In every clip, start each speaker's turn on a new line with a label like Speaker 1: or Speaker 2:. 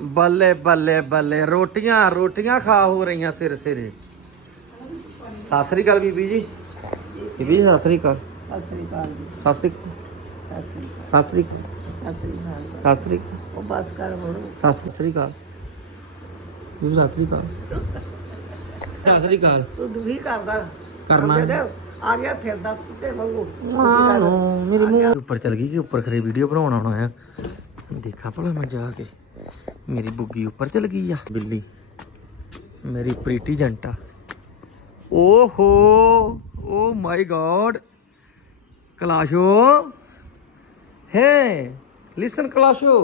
Speaker 1: ਬੱਲੇ ਬੱਲੇ ਬੱਲੇ। ਰੋਟੀਆਂ ਰੋਟੀਆਂ ਖਾ ਹੋ ਰਹੀਆਂ ਸਿਰ ਸਿਰੇ। ਸਤਿ ਸ੍ਰੀ ਅਕਾਲ ਬੀਬੀ ਜੀ। ਬੀਬੀ ਜੀ, ਸਤਿ ਸ੍ਰੀ ਅਕਾਲ।
Speaker 2: ਸਤਿ ਸ੍ਰੀ ਅਕਾਲ ਜੀ।
Speaker 1: ਸਤਿ ਸ੍ਰੀ
Speaker 2: ਸਤਿ ਸ੍ਰੀ
Speaker 1: ਸਤਿ ਸ੍ਰੀ
Speaker 2: ਅਕਾਲ। ਸਤਿ ਸ੍ਰੀ ਅਕਾਲ।
Speaker 1: ਸਤਿ ਸ੍ਰੀ
Speaker 2: ਉਹ ਬਸ ਕਰ ਹੁਣ।
Speaker 1: ਸਤਿ ਸ੍ਰੀ ਅਕਾਲ। ਬੀਬੀ ਸਤਿ ਸ੍ਰੀ ਅਕਾਲ। ਸਤਿ ਸ੍ਰੀ ਅਕਾਲ।
Speaker 2: ਤੂੰ ਦੁਖੀ ਕਰਦਾ।
Speaker 1: ਕਰਨਾ।
Speaker 2: ਆ ਗਿਆ- ਆ ਗਿਆ ਫਿਰਦਾ ਕੁੱਤੇ ਵਾਂਗੂ।
Speaker 1: ਮੇਰੇ ਮੂੰਹ। ਉੱਪਰ ਚਲ ਗਈ ਜੀ ਉੱਪਰ ਖਰੇ ਵੀਡੀਓ ਬਣਾਉਣ ਆਉਣਾ ਆ। ਦੇਖਾ ਭਲਾ ਮੈਂ ਜਾ ਕੇ। ਮੇਰੀ ਬੁੱਗੀ ਉੱਪਰ ਚਲ ਗਈ ਆ ਬਿੱਲੀ ਮੇਰੀ ਪ੍ਰੀਟੀ ਜੰਟਾ ਓਹੋ ਓ ਮਾਈ ਗॉड ਕਲਾਸ਼ੋ ਹੈ ਲਿਸਨ ਕਲਾਸ਼ੋ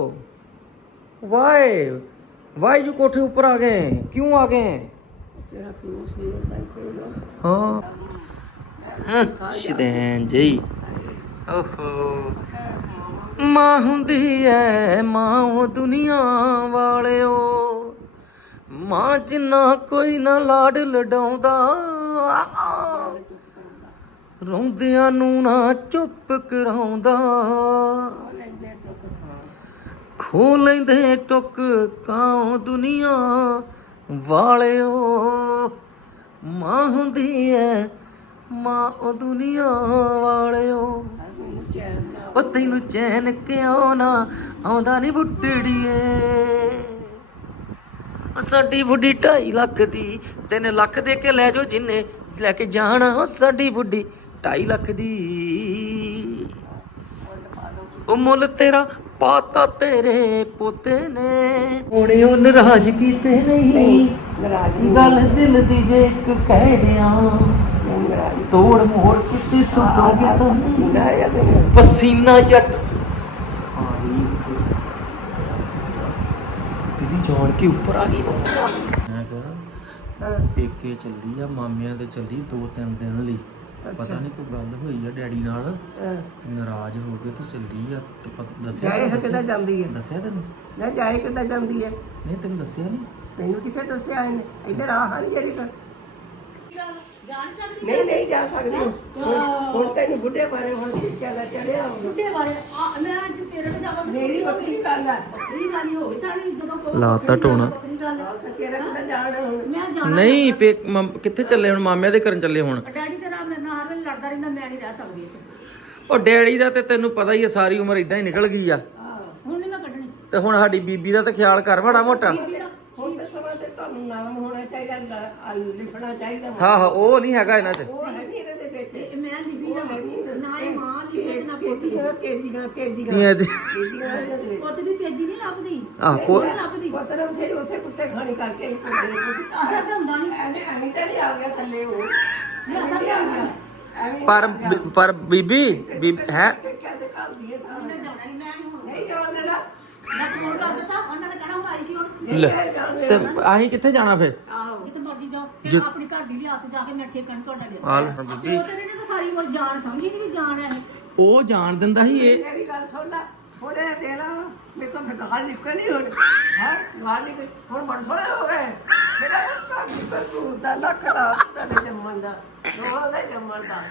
Speaker 1: ਵਾਈ ਵਾਈ ਯੂ ਕੋਠੇ ਉੱਪਰ ਆ ਗਏ ਕਿਉਂ ਆ ਗਏ
Speaker 2: ਤੇਰਾ ਕਿਉਂ ਸੀ
Speaker 1: ਮਾਂ ਹੁੰਦੀ ਐ, ਮਾਂ ਉਹ ਦੁਨੀਆ ਵਾਲਿਓ। ਮਾਂ ਜਿੰਨਾ ਕੋਈ ਨਾ ਲਾਡ ਲਡਾਉਂਦਾ। ਰੋਂਦਿਆਂ ਨੂੰ ਨਾ ਚੁੱਪ ਕਰਾਉਂਦਾ।
Speaker 2: ਲੈਂਦੇ ਟੁੱਕ ਖਾ
Speaker 1: ਖੋ ਲੈਂਦੇ ਟੁੱਕ ਕਾਂ ਦੁਨੀਆ ਵਾਲਿਓ। ਮਾਂ ਹੁੰਦੀ ਐ, ਮਾਂ ਉਹ ਦੁਨੀਆ ਵਾਲਿਓ।
Speaker 2: ਮੈਨੂੰ
Speaker 1: ਉਹ ਤੈਨੂੰ ਚੈਨ ਕਿਉਂ ਨਾ ਆਉਂਦਾ ਨਹੀਂ ਬੁੱਟੜੀਏ ਉਹ ਸਾਡੀ ਬੁੱਢੀ 2.5 ਲੱਖ ਦੀ 3 ਲੱਖ ਦੇ ਕੇ ਲੈ ਜਾਓ ਜਿੰਨੇ ਲੈ ਕੇ ਜਾਣਾ ਉਹ ਸਾਡੀ ਬੁੱਢੀ 2.5 ਲੱਖ ਦੀ। ਉਹ ਮੁੱਲ ਤੇਰਾ ਪਾਤਾ ਤੇਰੇ ਪੋਤੇ ਨੇ। ਹੁਣੇ ਉਹ ਨਾਰਾਜ਼ ਕੀਤੇ ਨਹੀਂ।
Speaker 2: ਨਾਰਾਜ਼
Speaker 1: ਗੱਲ ਦਿਲ ਦੀ ਜੇ ਇੱਕ ਕਹਿ ਦਿਆਂ।
Speaker 2: ਨਾਰਾਜ਼
Speaker 1: ਤੋੜ ਮੋੜ ਕਿਤੇ ਸੁਣੋਗੇ ਤਾਂ
Speaker 2: ਸੀਨਾ ਆਇਆ ਤੇ ਮੂੰਹ।
Speaker 1: ਪਸੀਨਾ ਜੱਟ। ਬੀਬੀ ਜਾਣ ਕੇ ਉੱਪਰ ਆ ਗਈ ਮੈਂ ਕਹਾਂ
Speaker 2: ਹਾਂ।
Speaker 1: ਪੇਕੇ ਚੱਲੀ ਆ ਮਾਮਿਆਂ ਦੇ ਚੱਲੀ ਦੋ ਤਿੰਨ ਦਿਨ ਲਈ। ਪਤਾ ਨਹੀਂ ਕੋਈ ਗੱਲ ਹੋਈ ਆ ਡੈਡੀ ਨਾਲ। ਤੇ ਨਾਰਾਜ਼ ਹੋ ਗਏ ਤੇ ਚੱਲੀ ਆ। ਤੇ ਪਤਾ- ਦੱਸਿਆ
Speaker 2: ਜਾਏ
Speaker 1: ਤੈਨੂੰ?
Speaker 2: ਕਿੱਦਾਂ ਜਾਂਦੀ ਹੈ
Speaker 1: ਦੱਸਿਆ ਤੈਨੂੰ?
Speaker 2: ਨਾ ਜਾਏ ਕਿੱਦਾਂ ਜਾਂਦੀ ਹੈ
Speaker 1: ਨਹੀਂ ਤੈਨੂੰ ਦੱਸਿਆ ਨਹੀਂ
Speaker 2: ਤੈਨੂੰ ਕਿੱਥੇ ਦੱਸਿਆ ਇਹਨੇ? ਇੱਧਰ ਆ ਹਾਂ ਜਿਹੜੀ ਤਾਂ। ਨਹੀਂ ਨਹੀਂ ਜਾ ਸਕਦੀ। ਹੁਣ ਹੁਣ ਤੈਨੂੰ ਬੁੱਢੇ ਬਾਰੇ ਹੁਣ ਕੀ ਕਹਿਣਾ ਚੜਿਆ
Speaker 3: ਬੁੱਢੇ ਵਾਲੇ ਆ ਮੈਂ ਅੱਜ ਤੇਰੇ ਤੇ ਜਾਵਾਂ
Speaker 2: ਮੇਰੀ ਵੱਖਰੀ ਗੱਲ ਹੈ
Speaker 3: ਇਹ ਗੱਲ ਹੀ ਹੋ ਗਈ ਸਾਰੀ ਜਦੋਂ ਗੱਲ ਹੈ।
Speaker 2: ਤੇ ਤੇਰਾ ਕਿਹੜਾ ਜਾਣ ਹੁਣ
Speaker 3: ਮੈਂ ਜਾਣਾ
Speaker 1: ਨਹੀਂ ਪੇ ਮੰਮ- ਕਿੱਥੇ ਚੱਲੇ ਹੁਣ? ਮਾਮਿਆਂ ਦੇ ਘਰਨ ਚੱਲੇ ਹੁਣ।
Speaker 3: ਡੈਡੀ ਤੇ ਨਾਲ ਮੇਰੇ ਨਾਲ ਹਰ ਵੇਲੇ ਲੜਦਾ ਰਹਿੰਦਾ ਮੈਂ ਨਹੀਂ ਰਹਿ ਸਕਦੀ ਇੱਥੇ।
Speaker 1: ਉਹ ਡੈਡੀ ਦਾ ਤੇ ਤੈਨੂੰ ਪਤਾ ਹੀ ਆ ਸਾਰੀ ਉਮਰ ਇਦਾਂ ਹੀ ਨਿਕਲ ਗਈ ਆ।
Speaker 3: ਹੁਣ ਨਹੀਂ ਮੈਂ ਕੱਢਣੀ।
Speaker 1: ਤੇ ਹੁਣ ਸਾਡੀ ਬੀਬੀ ਦਾ ਤਾਂ ਖਿਆਲ ਕਰ ਮਾੜਾ ਮੋਟਾ।
Speaker 2: ਨਾਮ ਹੋਣਾ ਚਾਹੀਦਾ ਲ- ਆ ਲਿਖਣਾ ਚਾਹੀਦਾ ਵਾ।
Speaker 1: ਹਾਂ ਹਾਂ ਉਹ ਨਹੀਂ ਹੈਗਾ ਇਹਨਾਂ 'ਚ।
Speaker 2: ਉਹ ਹੈ ਨਹੀਂ ਇਹਦੇ ਦੇ ਵਿੱਚ।
Speaker 3: ਤੇ ਮੈਂ ਲਿਖੀ ਨਾ ਨਾ ਹੀ ਮਾਂ ਲਿਖੇ ਤੇ ਨਾ ਪੁੱਤ
Speaker 2: ਤੇਜ਼ੀਆਂ ਤੇਜ਼ੀਆਂ ਤੇਜ਼ੀਆਂ
Speaker 1: ਤੀਆਂ ਦੀ।
Speaker 2: ਤੇਜ਼ੀਆਂ ਇਹਦੇ ਦੇ ਵਿੱਚ।
Speaker 3: ਪੁੱਤ ਦੀ ਤੇਜ਼ੀ ਨਹੀਂ ਲੱਭਦੀ।
Speaker 1: ਆਹ ਕੋ
Speaker 3: ਨਹੀਂ ਲੱਭਦੀ।
Speaker 2: ਪੁੱਤਰ ਫਿਰ ਉੱਥੇ ਕੁੱਤੇ ਖਾਣੀ ਕਰਕੇ ਹੀ ਕੁੱਤੇ
Speaker 3: ਅਸਰ ਤਾਂ ਹੁੰਦਾ ਨਹੀਂ
Speaker 2: ਐਵੇਂ ਐਵੇਂ ਤਾਂ ਨਹੀਂ ਆ ਗਿਆ ਥੱਲੇ ਉਹ।
Speaker 3: ਨਹੀਂ ਅਸਰ ਤਾਂ ਹੁੰਦਾ। ਨਹੀਂ।
Speaker 2: ਐਵੇਂ
Speaker 1: ਪਰ ਬੀ- ਪਰ ਬੀਬੀ ਬੀਬ ਹੈ?
Speaker 2: ਕਹਿੰਦੇ ਕੱਲ ਦੀ ਸਾਹਮਣੇ।
Speaker 3: ਮੈਂ ਜਾਣਾ ਨਹੀਂ ਮੈਂ ਨਹੀਂ ਹੁਣ।
Speaker 2: ਨਹੀਂ ਜਾਣ ਦੇਣਾ
Speaker 3: ਮੈਂ ਫੋਨ ਕਰ ਦਿੱਤਾ ਉਹਨਾਂ ਨੇ ਕਹਿਣਾ ਹੁਣ ਆਈ ਕੀ ਹੁਣ
Speaker 1: ਲੈ ਤੇ ਅਸੀਂ ਕਿੱਥੇ ਜਾਣਾ ਫੇ
Speaker 2: ਆਹੋ।
Speaker 3: ਜਿੱਥੇ ਮਰਜ਼ੀ ਜਾਓ। ਤੇ ਆਪਣੀ ਘਰ ਦੀ ਲਿਆ ਤੂੰ ਜਾ ਕੇ ਮੈਂ ਠੇਕਣ ਤੁਹਾਡਾ ਲਿਆ
Speaker 1: ਆ ਲੈ ਬੀਬੀ
Speaker 3: ਉਹ ਤੇ ਨੇ ਤਾਂ ਸਾਰੀ ਉਮਰ ਜਾਣ ਸਮਝੀ ਨਹੀਂ ਵੀ ਜਾਣ ਹੈ
Speaker 1: ਉਹ ਜਾਣ ਦਿੰਦਾ ਸੀ ਇਹ।
Speaker 2: ਮੇਰੀ ਗੱਲ ਸੁਣ ਲੈ। ਉਹਨੇ ਦੇ ਲਾ ਮੇਰੇ ਤੋਂ ਫਿਰ ਗਾਲ ਨਿਕਲਣੀ ਹੁਣ। ਹਾਂ? ਗਾਲ ਨਿਕਲ ਹੁਣ ਬੜ ਸੋਹਣੇ ਹੋ ਗਏ। ਮੇਰਾ ਤਾਂ ਨਿਕਲ ਤੂੰ ਦਾ ਲੱਖ ਦਾ ਤੁਹਾਡੇ ਜੰਮਣ ਦਾ ਦੋਹਾਂ ਦਾ ਜੰਮਣ ਦਾ।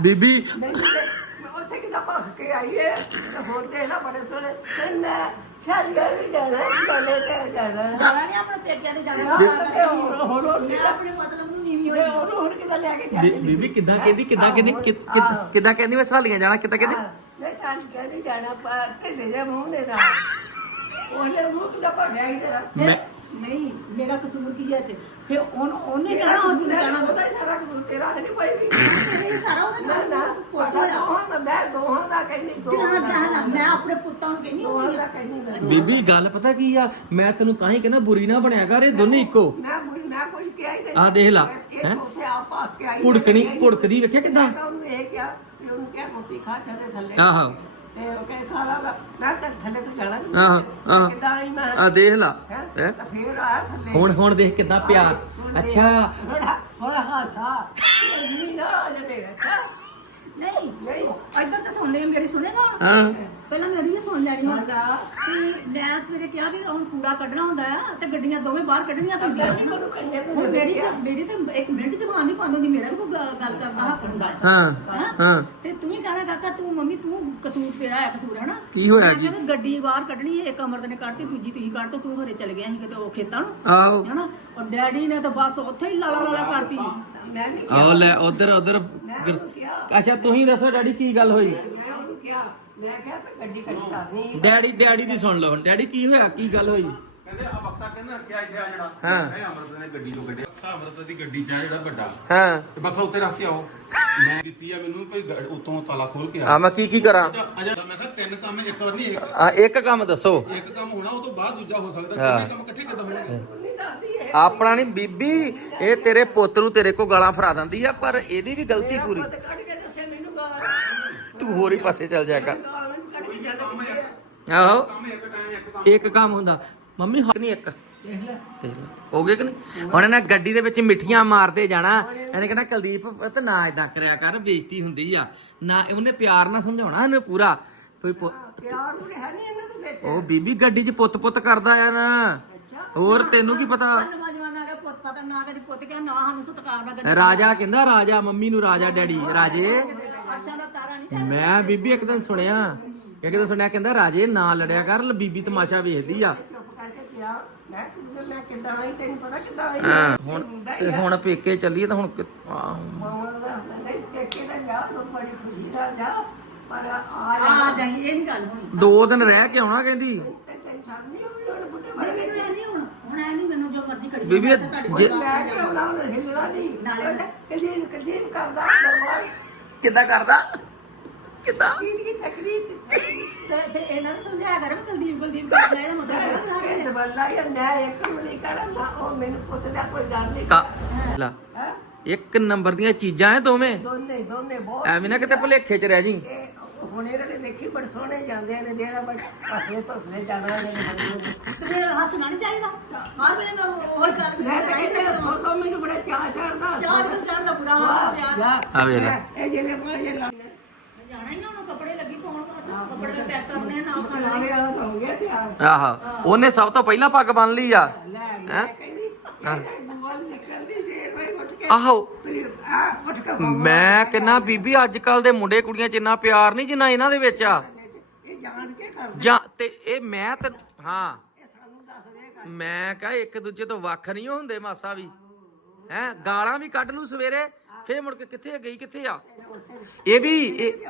Speaker 1: ਬੀਬੀ।
Speaker 2: ਨਹੀਂ ਤੇ ਮੈਂ ਉੱਥੇ ਕਿਦਾਂ ਭੱਖ ਕੇ ਆਈ ਹੈ ਤੇ ਹੋਰ ਦੇਖ ਲਾ ਬੜੇ ਸੋਹਣੇ। ਤੇ ਮੈਂ ਛਾਲੀਆਂ ਵੀ ਜਾਣਾ ਬਲੇ ਤੇ ਜਾਣਾ।
Speaker 3: ਜਾਣਾ ਨਹੀਂ ਆਪਣੇ ਪੇਕਿਆਂ ਦੇ ਜਾਣਾ
Speaker 2: ਤੇ ਹੁਣ ਹੁਣ ਹੁਣ
Speaker 3: ਮੈਂ ਆਪਣੇ ਮਤਲਬ ਨੂੰ ਨੀਵੀਂ ਹੋਈ
Speaker 2: ਉਹਨੂੰ ਹੁਣ ਕਿਦਾਂ ਲੈ ਕੇ
Speaker 1: ਬੀ-
Speaker 2: ਚੱਲੀ
Speaker 1: ਬੀਬੀ ਕਿੱਦਾਂ ਕਹਿੰਦੀ ਕਿੱਦਾਂ ਕਹਿੰਦੀ ਕਿ- ਕਿ- ਕਿੱਦਾਂ ਕਹਿੰਦੀ ਮੈਂ ਸਾਲੀਆਂ ਜਾਣਾ ਕਿੱਦਾਂ ਕਹਿੰਦੀ?
Speaker 2: ਮੈਂ ਛਾਲੀ ਕਹਿੰਦੀ ਜਾਣਾ ਪਾ ਢਿੱਲੇ ਜਿਹਾ ਮੂੰਹ ਦੇ ਨਾਲ। ਉਹਨੇ ਮੂੰਹ ਦਾ ਭਗਿਆ ਹੀ ਤੇਰਾ?
Speaker 1: ਮੈਂ
Speaker 3: ਨਹੀਂ ਮੇਰਾ ਕਸੂਰ ਕੀ ਹੈ ਚ ਫਿਰ ਉਹਨ ਉਹਨੇ ਕਹਿਣਾ ਹੁਣ ਤੂੰ
Speaker 2: ਉਹਦਾ ਹੀ ਸਾਰਾ ਕੁਝ ਤੇਰਾ ਹੈ ਨਹੀਂ ਕੋਈ ਵੀ।
Speaker 3: ਨਹੀਂ ਸਾਰਾ ਉਹਦਾ
Speaker 2: ਨਾ ਨਾ
Speaker 3: ਪੁੱਤ
Speaker 2: ਪੋਤਾ
Speaker 3: ਹੋਇਆ
Speaker 2: ਦੋਹਾਂ ਦਾ ਮੈਂ ਦੋਹਾਂ ਦਾ ਕਹਿੰਦੀ ਦੋਹਾਂ ਦਾ
Speaker 3: ਮੈਂ ਆਪਣੇ ਪੁੱਤਾਂ ਨੂੰ ਕਹਿੰਦੀ
Speaker 2: ਦੋਹਾਂ ਦਾ
Speaker 3: ਆ
Speaker 2: ਕਹਿੰਦੀ ਮੈਂ।
Speaker 1: ਬੀਬੀ ਗੱਲ ਪਤਾ ਕੀ ਆ? ਮੈਂ ਤੈਨੂੰ ਤਾਂ ਹੀ ਕਹਿੰਦਾ ਬੁਰੀ ਨਾ ਬਣਿਆ ਕਰ ਇਹ ਦੋਨੇ ਇੱਕੋ।
Speaker 2: ਮੈਂ ਬੁਰੀ ਮੈਂ ਕੁਝ ਕਿਹਾ ਹੀ ਨਹੀਂ
Speaker 1: ਆਹ ਦੇਖ ਲਾ,
Speaker 2: ਇਹ
Speaker 1: ਹੈਂ?
Speaker 2: ਉੱਥੇ ਆ ਪਾ ਕੇ ਆਈ
Speaker 1: ਭੁੜਕਣੀ ਭੁੜਕਦੀ ਵੇਖਿਆ ਕਿੱਦਾਂ?
Speaker 2: ਉਹਨੂੰ ਇਹ ਕਿਹਾ ਵੀ ਉਹਨੂੰ ਕਿਹਾ ਰੋਟੀ ਖਾ ਛੱਡੇ ਥੱਲੇ।
Speaker 1: ਆਹੋ।
Speaker 2: ਤੇ ਉਹ ਕਹੇ ਸਾਰਾ ਲਾ ਮੈਂ ਤਾਂ ਥੱਲੇ ਤੋਂ ਜਾਣਾ ਨਹੀਂ
Speaker 1: ਆਹੋ, ਆਹੋ।
Speaker 2: ਕਿੱਦਾਂ ਆਈ ਮੈਂ?
Speaker 1: ਆ ਦੇਖ ਲਾ।
Speaker 2: ਹੈਂ?
Speaker 1: ਹੈਂ?
Speaker 2: ਤਾਂ ਫੇਰ ਆਇਆ ਥੱਲੇ।
Speaker 1: ਹੁਣ ਹੁਣ ਦੇਖ ਕਿੱਦਾਂ ਪਿਆਰ ਅੱਛਾ।
Speaker 2: ਥੋੜਾ ਥੋੜਾ ਹਾਸਾ। ਇਹ ਨਹੀਂ ਨਾ ਆ ਜਾਵੇ ਅੱਛਾ।
Speaker 3: ਨਹੀਂ
Speaker 2: ਨਹੀਂ।
Speaker 3: ਇੱਧਰ ਤਾਂ ਸੁਣ ਲਈ ਮੇਰੀ ਸੁਣੇਗਾ? ਹੁਣ
Speaker 1: ਹਾਂ।
Speaker 3: ਪਹਿਲਾਂ ਮੇਰੀ ਵੀ ਸੁਣ ਲੈਣੀ ਹੁਣ।
Speaker 2: ਸਾਡਾ
Speaker 3: ਤੇ ਮੈਂ ਸਵੇਰੇ ਕਿਹਾ ਵੀ ਹੁਣ ਕੂੜਾ ਕੱਢਣਾ ਹੁੰਦਾ ਆ ਤੇ ਗੱਡੀਆਂ ਦੋਵੇਂ ਬਾਹਰ ਕੱਢਣੀਆਂ ਪੈਂਦੀਆਂ ਨੇ
Speaker 2: ਮੈਨੂੰ ਕੰਨੇ ਨੂੰ
Speaker 3: ਹੁਣ ਮੇਰੀ ਤਾਂ ਮੇਰੀ ਤਾਂ ਇੱਕ ਮਿੰਟ ਜ਼ਬਾਨ ਨਹੀਂ ਪਾਉਂਦੀ ਮੇਰਾ ਵੀ ਕੋਈ ਗ- ਗੱਲ ਕਰਦਾ ਹੱਸ ਹੁੰਦਾ ਹੈ
Speaker 1: ਹਾਂ।
Speaker 3: ਹੈਂ?
Speaker 1: ਹਾਂ।
Speaker 3: ਤੇ ਕਹਣਾ ਕਾਕਾ ਤੂੰ ਮੰਮੀ ਤੂੰ ਕਸੂਰ ਤੇਰਾ ਹੈ ਕਸੂਰ ਹੈ ਨਾ
Speaker 1: ਕੀ ਹੋਇਆ
Speaker 3: ਮੈਂ
Speaker 1: ਜੀ?
Speaker 3: ਕਿਹਾ ਵੀ ਗੱਡੀ ਬਾਹਰ ਕੱਢਣੀ ਹੈ ਇੱਕ ਅਮਰਦ ਨੇ ਕੱਢਤੀ ਦੂਜੀ ਤੁਸੀਂ ਕੱਢ ਤਾ ਤੂੰ ਘਰੇ ਚਲ ਗਿਆ ਸੀ ਕਿਤੇ ਉਹ ਖੇਤਾਂ ਨੂੰ
Speaker 1: ਆਓ
Speaker 3: ਹਨਾ? ਉਹ ਡੈਡੀ ਨੇ ਤਾਂ ਬਸ ਉੱਥੇ ਹੀ ਲਾਲਾ ਲਾਲਾ ਕਰਤੀ
Speaker 2: ਮੈਂ ਨਹੀਂ
Speaker 1: ਆਓ ਲੈ ਉਧਰ ਉਧਰ ਅੱਛਾ ਤੁਸੀਂ ਦੱਸੋ ਡੈਡੀ ਕੀ ਗੱਲ ਹੋਈ?
Speaker 2: ਮੈਂ ਉਹਨੂੰ ਕਿਹਾ ਮੈਂ ਕਿਹਾ ਤੇ ਗੱਡੀ ਕੱਢ ਕਰਨੀ
Speaker 1: ਡੈਡੀ ਡੈਡੀ ਦੀ ਸੁਣ ਲਓ ਹੁਣ ਡੈਡੀ ਕੀ ਹੋਇਆ ਕੀ ਗੱਲ ਹੋਈ?
Speaker 4: ਕਹਿੰਦੇ ਆ ਬਕਸਾ ਕਹਿੰਦਾ ਰੱਖਿਆ ਇੱਥੇ ਆ ਜਿਹੜਾ।
Speaker 1: ਹਾਂ।
Speaker 4: ਮੈਂ ਅਮਰਤ ਨੇ ਗੱਡੀ ਚੋਂ ਕੱਢਿਆ। ਬਕਸਾ ਅਮਰਤ ਦੀ ਗੱਡੀ ਚ ਆ ਜਿਹੜਾ ਵੱਡਾ।
Speaker 1: ਹਾਂ।
Speaker 4: ਤੇ ਬਕਸਾ ਉੱਤੇ ਰੱਖ ਕੇ ਆਓ। ਮੈਂ ਦਿੱਤੀ ਆ ਮੈਨੂੰ ਕੋਈ ਗ- ਉੱਤੋਂ ਤਾਲਾ ਖੋਲ ਕੇ
Speaker 1: ਆ।
Speaker 4: ਆ
Speaker 1: ਮੈਂ ਕੀ ਕੀ ਕਰਾਂ?
Speaker 4: ਅਜਾ ਮੈਂ ਕਿਹਾ ਤਿੰਨ ਕੰਮ ਇੱਕ ਵਾਰ ਨਹੀਂ ਇੱਕ
Speaker 1: ਆ ਇੱਕ ਕੰਮ ਦੱਸੋ।
Speaker 4: ਇੱਕ ਕੰਮ ਹੋਣਾ ਉਹ ਤੋਂ ਬਾਅਦ ਦੂਜਾ ਹੋ ਸਕਦਾ।
Speaker 1: ਹਾਂ।
Speaker 4: ਤਿੰਨੇ ਕੰਮ ਇਕੱਠੇ ਕਿੱਦਾਂ ਹੋਣਗੇ?
Speaker 2: ਨਹੀਂ ਦਾਦੀ ਇਹ
Speaker 1: ਆਪਣਾ ਨਹੀਂ ਬੀਬੀ ਇਹ ਤੇਰੇ ਪੁੱਤ ਨੂੰ ਤੇਰੇ ਕੋ ਗਾਲਾਂ ਫਰਾ ਦਿੰਦੀ ਆ ਪਰ ਇਹਦੀ ਵੀ ਗਲਤੀ ਪੂਰੀ।
Speaker 2: ਪੁੱਤ ਕੱਢ ਕੇ ਦੱਸੇ ਮੈਨੂੰ ਗਾਲ
Speaker 1: ਤੂੰ ਹੋਰ ਹੀ ਪਾਸੇ ਚੱਲ ਜਾ ਕਰ।
Speaker 2: ਗਾਲ ਮੈਨੂੰ ਕੱਢ ਕੇ ਜਾਣਾ
Speaker 4: ਕੰਮ
Speaker 2: ਕਿੱਥੇ
Speaker 4: ਇੱਕ
Speaker 2: ਆ?
Speaker 1: ਆਹੋ।
Speaker 4: ਕੰਮ ਇੱਕ ਟਾਈਮ ਇੱਕ ਕੰਮ
Speaker 1: ਇੱਕ ਕੰਮ ਹੁੰਦਾ। ਮੰਮੀ ਹੱਕ ਨਹੀਂ ਇੱਕ।
Speaker 2: ਦੇਖ ਲੈ।
Speaker 1: ਦੇਖ ਲੈ। ਹੋ ਗਏ ਕਿ ਨਹੀਂ? ਹੁਣ ਇਹਨਾਂ ਗੱਡੀ ਦੇ ਵਿੱਚ ਮਿੱਠੀਆਂ ਮਾਰਦੇ ਜਾਣਾ। ਇਹਨੇ ਕਹਿਣਾ ਕੁਲਦੀਪ ਪੁੱਤ ਨਾ ਇਦਾਂ ਕਰਿਆ ਕਰ ਬੇਇੱਜ਼ਤੀ ਹੁੰਦੀ ਆ। ਨਾ ਉਹਨੇ ਪਿਆਰ ਨਾਲ ਸਮਝਾਉਣਾ ਇਹਨੂੰ ਪੂਰਾ। ਕੋਈ ਪੁ-
Speaker 2: ਪਿਆਰ ਉਹ ਹੈ ਨਹੀਂ ਇਹਨਾਂ ਦੇ ਵਿੱਚ।
Speaker 1: ਉਹ ਬੀਬੀ ਗੱਡੀ 'ਚ ਪੁੱਤ ਪੁੱਤ ਕਰਦਾ ਆ ਨਾ। ਹੋਰ ਤੈਨੂੰ ਕੀ ਪਤਾ?
Speaker 3: ਨਵਾਂ ਜਮਾਨਾ ਆ ਗਿਆ ਪੁੱਤ ਪਤਾ ਨਾ ਕਦੀ ਪੁੱਤ ਕਿਹਾ ਨਾ ਸਾਨੂੰ ਸਤਕਾਰ ਨਾ ਕਦੀ
Speaker 1: ਰਾਜਾ ਕਹਿੰਦਾ ਰਾਜਾ ਮੰਮੀ ਨੂੰ ਰਾਜਾ ਡੈਡੀ। ਰਾਜੇ?
Speaker 3: ਅੱਛਾ ਦਾ ਤਾਰਾ ਨਹੀਂ
Speaker 1: ਮੈਂ ਬੀਬੀ ਇੱਕ ਦਿਨ ਸੁਣਿਆ। ਇੱਕ ਦਿਨ ਸੁਣਿਆ ਕਹਿੰਦਾ ਰਾਜੇ ਨਾ ਲੜਿਆ ਕਰ ਲ- ਬੀਬੀ ਤਮਾਸ਼ਾ ਵੇਖਦੀ ਆ।
Speaker 2: ਚੁੱਪ ਕਰਕੇ ਕਿਹਾ ਮੈਂ ਕਿੰਨਾ ਮੈਂ ਕਿੱਦਾਂ ਆਈ ਤੈਨੂੰ ਪਤਾ ਕਿੱਦਾਂ ਆਈ?
Speaker 1: ਹਾਂ ਹੁਣ ਤੇ ਹੁਣ ਪੇਕੇ ਚੱਲੀਏ ਤਾਂ ਹੁਣ ਕਿ- ਆਹ,
Speaker 2: ਮਾਮਾ ਦਾ ਨਹੀਂ ਟੇਕੇ ਦਾ ਜਾ ਤੂੰ ਬੜੀ ਖੁਸ਼ੀ ਨਾਲ ਜਾ ਪਰ ਆ
Speaker 3: ਆ ਜਾਈ ਇਹ ਨਹੀਂ ਗੱਲ ਹੋਣੀ।
Speaker 1: ਦੋ ਦਿਨ ਰਹਿ ਕੇ ਆਉਣਾ ਕਹਿੰਦੀ।
Speaker 2: ਤੇ ਟੈਨਸ਼ਨ ਨਹੀਂ ਹੋਈ ਹੁਣ ਬੁੱਢੇ
Speaker 3: ਨਹੀਂ
Speaker 2: ਬਾਰੇ
Speaker 3: ਮੈਨੂੰ ਇਹ ਨਹੀਂ ਹੁਣ ਹੁਣ ਐ ਨਹੀਂ ਮੈਨੂੰ ਜੋ ਮਰਜ਼ੀ ਕਰੀ
Speaker 1: ਬੀਬੀ,
Speaker 3: ਮੈਂ ਤਾਂ ਤੁਹਾਡੇ
Speaker 1: ਜੇ-
Speaker 3: ਕੋਲ
Speaker 2: ਮੈਂ ਕਿ ਉਹਨਾਂ ਨੂੰ ਹਿੱਲਣਾ ਨਹੀਂ
Speaker 3: ਨਾਲੇ
Speaker 2: ਕਲੀਨ ਕਲੀਨ ਕਰਦਾ ਦਰਬਾਰ।
Speaker 1: ਕਿੱਦਾਂ ਕਰਦਾ? ਕਿੱਦਾਂ?
Speaker 2: ਕੀ ਤਕਲੀਫ
Speaker 3: ਤੇ ਫਿਰ ਇਹਨਾਂ ਨੂੰ ਸਮਝਾਇਆ ਕਰ ਵੀ ਕੁਲਦੀਪ ਕੁਲਦੀਪ ਕਰਦਾ ਇਹਦਾ ਮਤਲਬ ਹੈ ਨਾ
Speaker 2: ਇਹ ਦਬਲਾ ਯਾਰ ਮੈਂ ਇੱਕ ਨੂੰ ਨਹੀਂ ਕਰਾਂ ਉਹ ਮੈਨੂੰ ਪੁੱਤ ਦਾ ਕੋਈ ਗੱਲ ਨਹੀਂ।
Speaker 1: ਕਾ ਲਾ
Speaker 2: ਹੈ?
Speaker 1: ਇੱਕ ਨੰਬਰ ਦੀਆਂ ਚੀਜ਼ਾਂ ਐ ਦੋਵੇਂ?
Speaker 2: ਦੋਨੇ ਦੋਨੇ ਬਹੁਤ
Speaker 1: ਐਵੇਂ ਨਾ ਕਿਤੇ ਭੁਲੇਖੇ 'ਚ ਰਹਿ ਜੀ।
Speaker 2: ਇਹ ਹੁਣ ਇਹਨਾਂ ਨੇ ਦੇਖੀ ਬੜੇ ਸੋਹਣੇ ਜਾਂਦੇ ਨੇ ਦੇਰਾ ਬੜ ਹੱਸਲੇ ਧਸਲੇ ਜਾਣਾ ਨੇ
Speaker 3: ਤੇ ਫਿਰ ਹੱਸਣਾ ਨਹੀਂ ਚਾਹੀਦਾ। ਹਰ ਵੇਲੇ ਮੈਂ ਉਹ ਚੱਲ
Speaker 2: ਮੈਂ ਤਾਂ ਕਹਿੰਦੇ ਸੋ ਸੋ ਮੈਨੂੰ ਬੜਾ ਚਾਹ ਚੜਦਾ
Speaker 3: ਚਾਰ ਤੋਂ ਚਾਰ ਦਾ ਬੁਰਾ ਹਾਲ ਹੋ
Speaker 1: ਲੈ
Speaker 2: ਇਹ ਜਿਹੜੇ ਪਾਜੇ ਲਾ
Speaker 3: ਜਾਣਾ ਹੀ ਨਾ ਉਹਨੂੰ ਕੱਪੜੇ ਲੱਗੀ ਪਾਉਣ ਵਾਸਤੇ। ਕੱਪੜੇ ਪੈਕ ਕਰਨੇ ਨਾਲ ਖਾਣਾ
Speaker 2: ਚਲਾਣੇ ਵਾਲਾ ਤਾਂ ਹੋ ਗਿਆ ਤਿਆਰ।
Speaker 1: ਆਹਾ ਉਹਨੇ ਸਭ ਤੋਂ ਪਹਿਲਾਂ ਪੱਗ ਬੰਨ ਲਈ ਆ।
Speaker 2: ਲੈ ਮੈਂ ਕਹਿੰਦੀ ਇਹ ਬੋਲ ਨਿਕਲਦੀ ਦੇਰ ਵੇ ਉੱਠ ਕੇ।
Speaker 1: ਆਹੋ।
Speaker 2: ਆ ਉੱਠ ਕੇ
Speaker 1: ਮੈਂ ਕਹਿੰਨਾ ਬੀਬੀ ਅੱਜ ਕੱਲ ਦੇ ਮੁੰਡੇ ਕੁੜੀਆਂ 'ਚ ਇੰਨਾ ਪਿਆਰ ਨਹੀਂ ਜਿੰਨਾ ਇਹਨਾਂ ਦੇ ਵਿੱਚ ਆ।
Speaker 2: ਇਹ ਜਾਣ ਕੇ ਕਰਦੇ।
Speaker 1: ਜਾਂ ਤੇ ਇਹ ਮੈਂ ਤੇ ਹਾਂ।
Speaker 2: ਇਹ ਸਾਨੂੰ ਦੱਸਦੇ ਕਰ
Speaker 1: ਮੈਂ ਕਹਾ ਇੱਕ ਦੂਜੇ ਤੋਂ ਵੱਖ ਨਹੀਂ ਹੁੰਦੇ ਮਾਸਾ ਵੀ। ਹੈ ਗਾਲਾਂ ਵੀ ਕੱਢ ਲੂ ਸਵੇਰੇ। ਫੇਰ ਮੁੜ ਕੇ ਕਿੱਥੇ ਗਈ ਕਿੱਥੇ ਆ? ਇਹ ਵੀ ਇਹ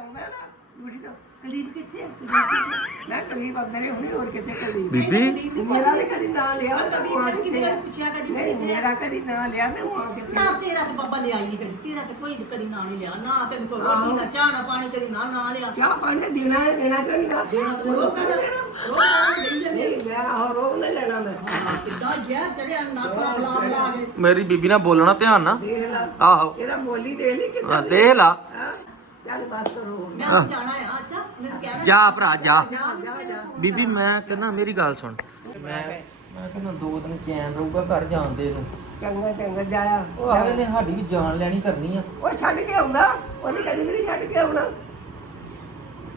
Speaker 2: ਆਉਂਦਾ ਨਾ ਮੁੜੀ ਤਾਂ ਕਲੀਬ ਕਿੱਥੇ ਆ? ਕਲੀਬ ਕਿੱਥੇ? ਮੈਂ ਕਲੀਬ ਅੰਦਰੇ ਹੁਣੀ ਹੋਰ ਕਿਤੇ ਕਲੀਬ
Speaker 1: ਬੀਬੀ?
Speaker 2: ਮੇਰਾ ਵੀ ਕਦੀ ਨਾਂ ਲਿਆ
Speaker 3: ਕਦੀ
Speaker 2: ਮਾਂ
Speaker 3: ਮੈਨੂੰ
Speaker 2: ਕਿਤੇ
Speaker 3: ਕਿਤੇ
Speaker 2: ਆ।
Speaker 3: ਪੁੱਛਿਆ ਕਦੀ
Speaker 2: ਨਹੀਂ ਮੇਰਾ ਕਦੀ ਨਾਂ ਲਿਆ ਮੈਂ ਮਾਂ ਕਿਤੇ।
Speaker 3: ਨਾ ਤੇਰਾ ਤੇ ਬਾਬਾ ਲਿਆ ਹੀ ਨਹੀਂ ਕਦੀ ਤੇਰਾ ਤੇ ਕੋਈ ਕਦੀ ਨਾ ਨਹੀਂ ਲਿਆ। ਨਾ ਤੈਨੂੰ ਕੋਈ ਰੋਟੀ ਨਾ ਚਾਹ ਨਾ ਪਾਣੀ ਕਦੀ ਨਾ ਨਾ ਲਿਆ।
Speaker 2: ਚਾਹ ਪਾਣੀ ਤਾਂ ਦੇਣਾ ਹੈ, ਦੇਣਾ ਕਿਉਂ ਨਹੀਂ ਗਾ
Speaker 3: ਲੋਕਾਂ ਦਾ ਰੋਜ਼ ਆਉਣ ਲਈ ਜਾਂਦੇ
Speaker 2: ਨਹੀਂ ਮੈਂ ਆਹ ਰੋਗ ਨਹੀਂ ਲੈਣਾ ਮੈਂ।
Speaker 3: ਕਿੱਦਾਂ ਯਾਰ ਚੜਿਆ ਨਾਸਾ ਬਲਾ ਬਲਾ ਕੇ।
Speaker 1: ਮੇਰੀ ਬੀਬੀ ਨਾਲ ਬੋਲਣਾ ਧਿਆਨ ਨਾਲ।
Speaker 2: ਦੇਖ ਲਾ
Speaker 1: ਆਹੋ।
Speaker 2: ਇਹਦਾ ਬੋਲੀ ਦੇ ਲਈ ਕਿੱਦਾਂ
Speaker 1: ਦੇਖ ਲਾ।
Speaker 2: ਚੱਲ ਬਸ ਕਰੋ
Speaker 3: ਮੈਂ ਤਾਂ ਜਾਣਾ ਹੈ ਅੱਛਾ ਮੈਨੂੰ ਕਹਿਣਾ
Speaker 1: ਜਾ ਭਰਾ ਜਾ।
Speaker 2: ਜਾ ਜਾ। ਜਾ
Speaker 1: ਬੀਬੀ ਮੈਂ ਕਹਿੰਦਾ ਮੇਰੀ ਗੱਲ ਸੁਣ। ਮੈਂ ਮੈਂ ਕਹਿੰਦਾ ਦੋ ਦਿਨ ਚੈਨ ਰਹੂਗਾ ਘਰ ਜਾਣ ਦੇ ਨੂੰ।
Speaker 2: ਚੰਗਾ ਚੰਗਾ ਜਾਇਆ
Speaker 1: ਉਹ ਅਗਲੇ ਨੇ ਸਾਡੀ ਵੀ ਜਾਨ ਲੈਣੀ ਕਰਨੀ ਆ।
Speaker 2: ਉਹ ਛੱਡ ਕੇ ਆਉਂਦਾ। ਉਹਨੇ ਕਦੀ ਵੀ ਨੀ ਛੱਡ ਕੇ ਆਉਣਾ।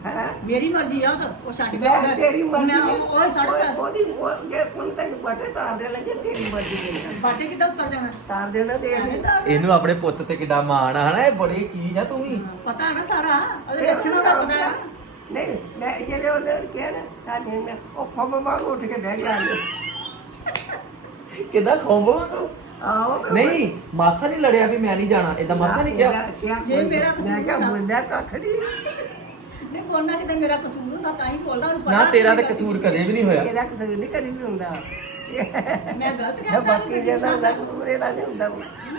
Speaker 2: ਹੈ
Speaker 3: ਮੇਰੀ ਮਰਜ਼ੀ ਆ ਉਹ ਤਾਂ ਉਹ ਛੱਡ ਕੇ
Speaker 2: ਮੈਂ
Speaker 3: ਆਉਂਦਾ।
Speaker 2: ਤੇਰੀ ਮਰਜ਼ੀ
Speaker 3: ਮੈਂ ਉਹ ਉਹ ਛੱਡ ਸਕਦਾ
Speaker 2: ਉਹਦੀ ਉਹ- ਜੇ ਹੁਣ ਤੈਨੂੰ ਬਟੇ ਤਾਰ ਦੇ ਲੱਗੇ ਤੇਰੀ ਮਰਜ਼ੀ ਦੇ
Speaker 3: ਬਾਟੇ ਕਿੱਦਾਂ ਉੱਤਰ ਜਾਣਾ
Speaker 2: ਤਾਰ ਦੇਣਾ ਦੇ
Speaker 3: ਐਵੇਂ ਤਾਂ
Speaker 1: ਇਹਨੂੰ ਆਪਣੇ ਪੁੱਤ ਤੇ ਕਿੱਡਾ ਮਾਣ ਆ ਹਨਾ ਇਹ ਬੜੀ ਚੀਜ਼ ਆ ਤੂੰ ਵੀ
Speaker 3: ਪਤਾ ਹੈ ਨਾ ਸਾਰਾ ਉਹਦੇ ਲੱਛਣਾਂ ਦਾ ਪਤਾ ਹੈ
Speaker 2: ਨਹੀਂ ਮੈਂ ਜਿਹੜੇ ਉਹਨੇ ਕਿਹਾ ਨਾ ਸਾਡੇ ਨੇ ਉਹ ਫਮ ਵਾਂਗ ਉੱਠ ਕੇ ਬਹਿ ਗਿਆ
Speaker 1: ਕਿੱਦਾਂ ਖੋਂਬੋ
Speaker 2: ਆਹੋ
Speaker 1: ਨਹੀਂ ਮਾਸਾ ਨਹੀਂ ਲੜਿਆ ਵੀ ਮੈਂ ਨਹੀਂ ਜਾਣਾ ਏਦਾਂ ਮਾਸਾ ਨਹੀਂ ਕਿਹਾ
Speaker 3: ਜੇ ਮੇਰਾ ਕਸੂਰ
Speaker 2: ਮੈਂ ਕਿਹਾ
Speaker 3: ਹੁੰਦਾ।
Speaker 2: ਮੁੰਡਾ ਕੱਖ ਨਹੀਂ
Speaker 3: ਨਹੀਂ ਬੋਲਣਾ ਕਿਤੇ ਮੇਰਾ ਕਸੂਰ ਹੁੰਦਾ ਤਾਂ ਹੀ ਬੋਲਦਾ ਉਹਨੂੰ ਪਤਾ
Speaker 1: ਨਾ ਤੇਰਾ ਤੇ ਕਸੂਰ ਕਦੇ ਵੀ ਨਹੀਂ ਹੋਇਆ।
Speaker 2: ਇਹਦਾ ਕਸੂਰ ਨਹੀਂ ਕਦੀ ਵੀ ਹੁੰਦਾ।
Speaker 3: ਮੈਂ ਗਲਤ ਕਹਿਤਾ
Speaker 2: ਬਾਕੀ ਜਿਹੜਾ ਹੁੰਦਾ ਕਸੂਰ ਇਹਦਾ ਨਹੀਂ ਹੁੰਦਾ।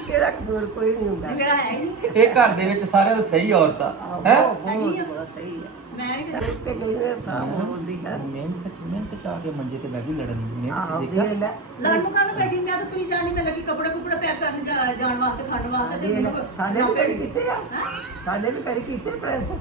Speaker 2: ਇਹਦਾ ਕਸੂਰ ਕੋਈ ਨਹੀਂ ਹੁੰਦਾ।
Speaker 3: ਮੇਰਾ ਹੈ ਹੀ ਨਹੀਂ।
Speaker 1: ਇਹ ਘਰ ਦੇ ਵਿੱਚ ਸਾਰਿਆਂ ਤੋਂ ਸਹੀ ਔਰਤ ਆ ਹੈ?
Speaker 2: ਸਹੀ
Speaker 3: ਮੈਂ ਨਹੀਂ ਕਿਤੇ
Speaker 2: ਤੇ ਕਈ ਵਾਰ ਸਾਹ ਬੋਲਦੀ ਹੈ।
Speaker 1: ਮਿੰਟ ਚ ਮਿੰਟ ਚ ਆ ਕੇ ਮੰਜੇ ਤੇ ਬਹਿ ਗਈ ਲੜਨ ਮਿੰਟ
Speaker 2: ਆਹੋ
Speaker 1: ਚ ਦੇਖਿਆ।
Speaker 2: ਦੇਖ ਲੈ।
Speaker 3: ਲਾਨੂੰ ਕਾਹਨੂੰ ਬੈਠੀ? ਮੈਂ ਤਾਂ ਤੁਰੀ ਜਾਣੀ ਮੈਂ ਲੱਗੀ ਕੱਪੜੇ ਕੁਪੜੇ ਪੈਕ ਕਰਨ ਜਾਣ ਵਾਸਤੇ ਖਾਣ ਵਾਸਤੇ
Speaker 2: ਸਾਡੇ ਵੀ ਕਰੀ ਕੀਤੇ ਆ। ਸਾਡੇ ਵੀ ਕਰੀ ਕੀਤੇ ਪ੍ਰੈਸ।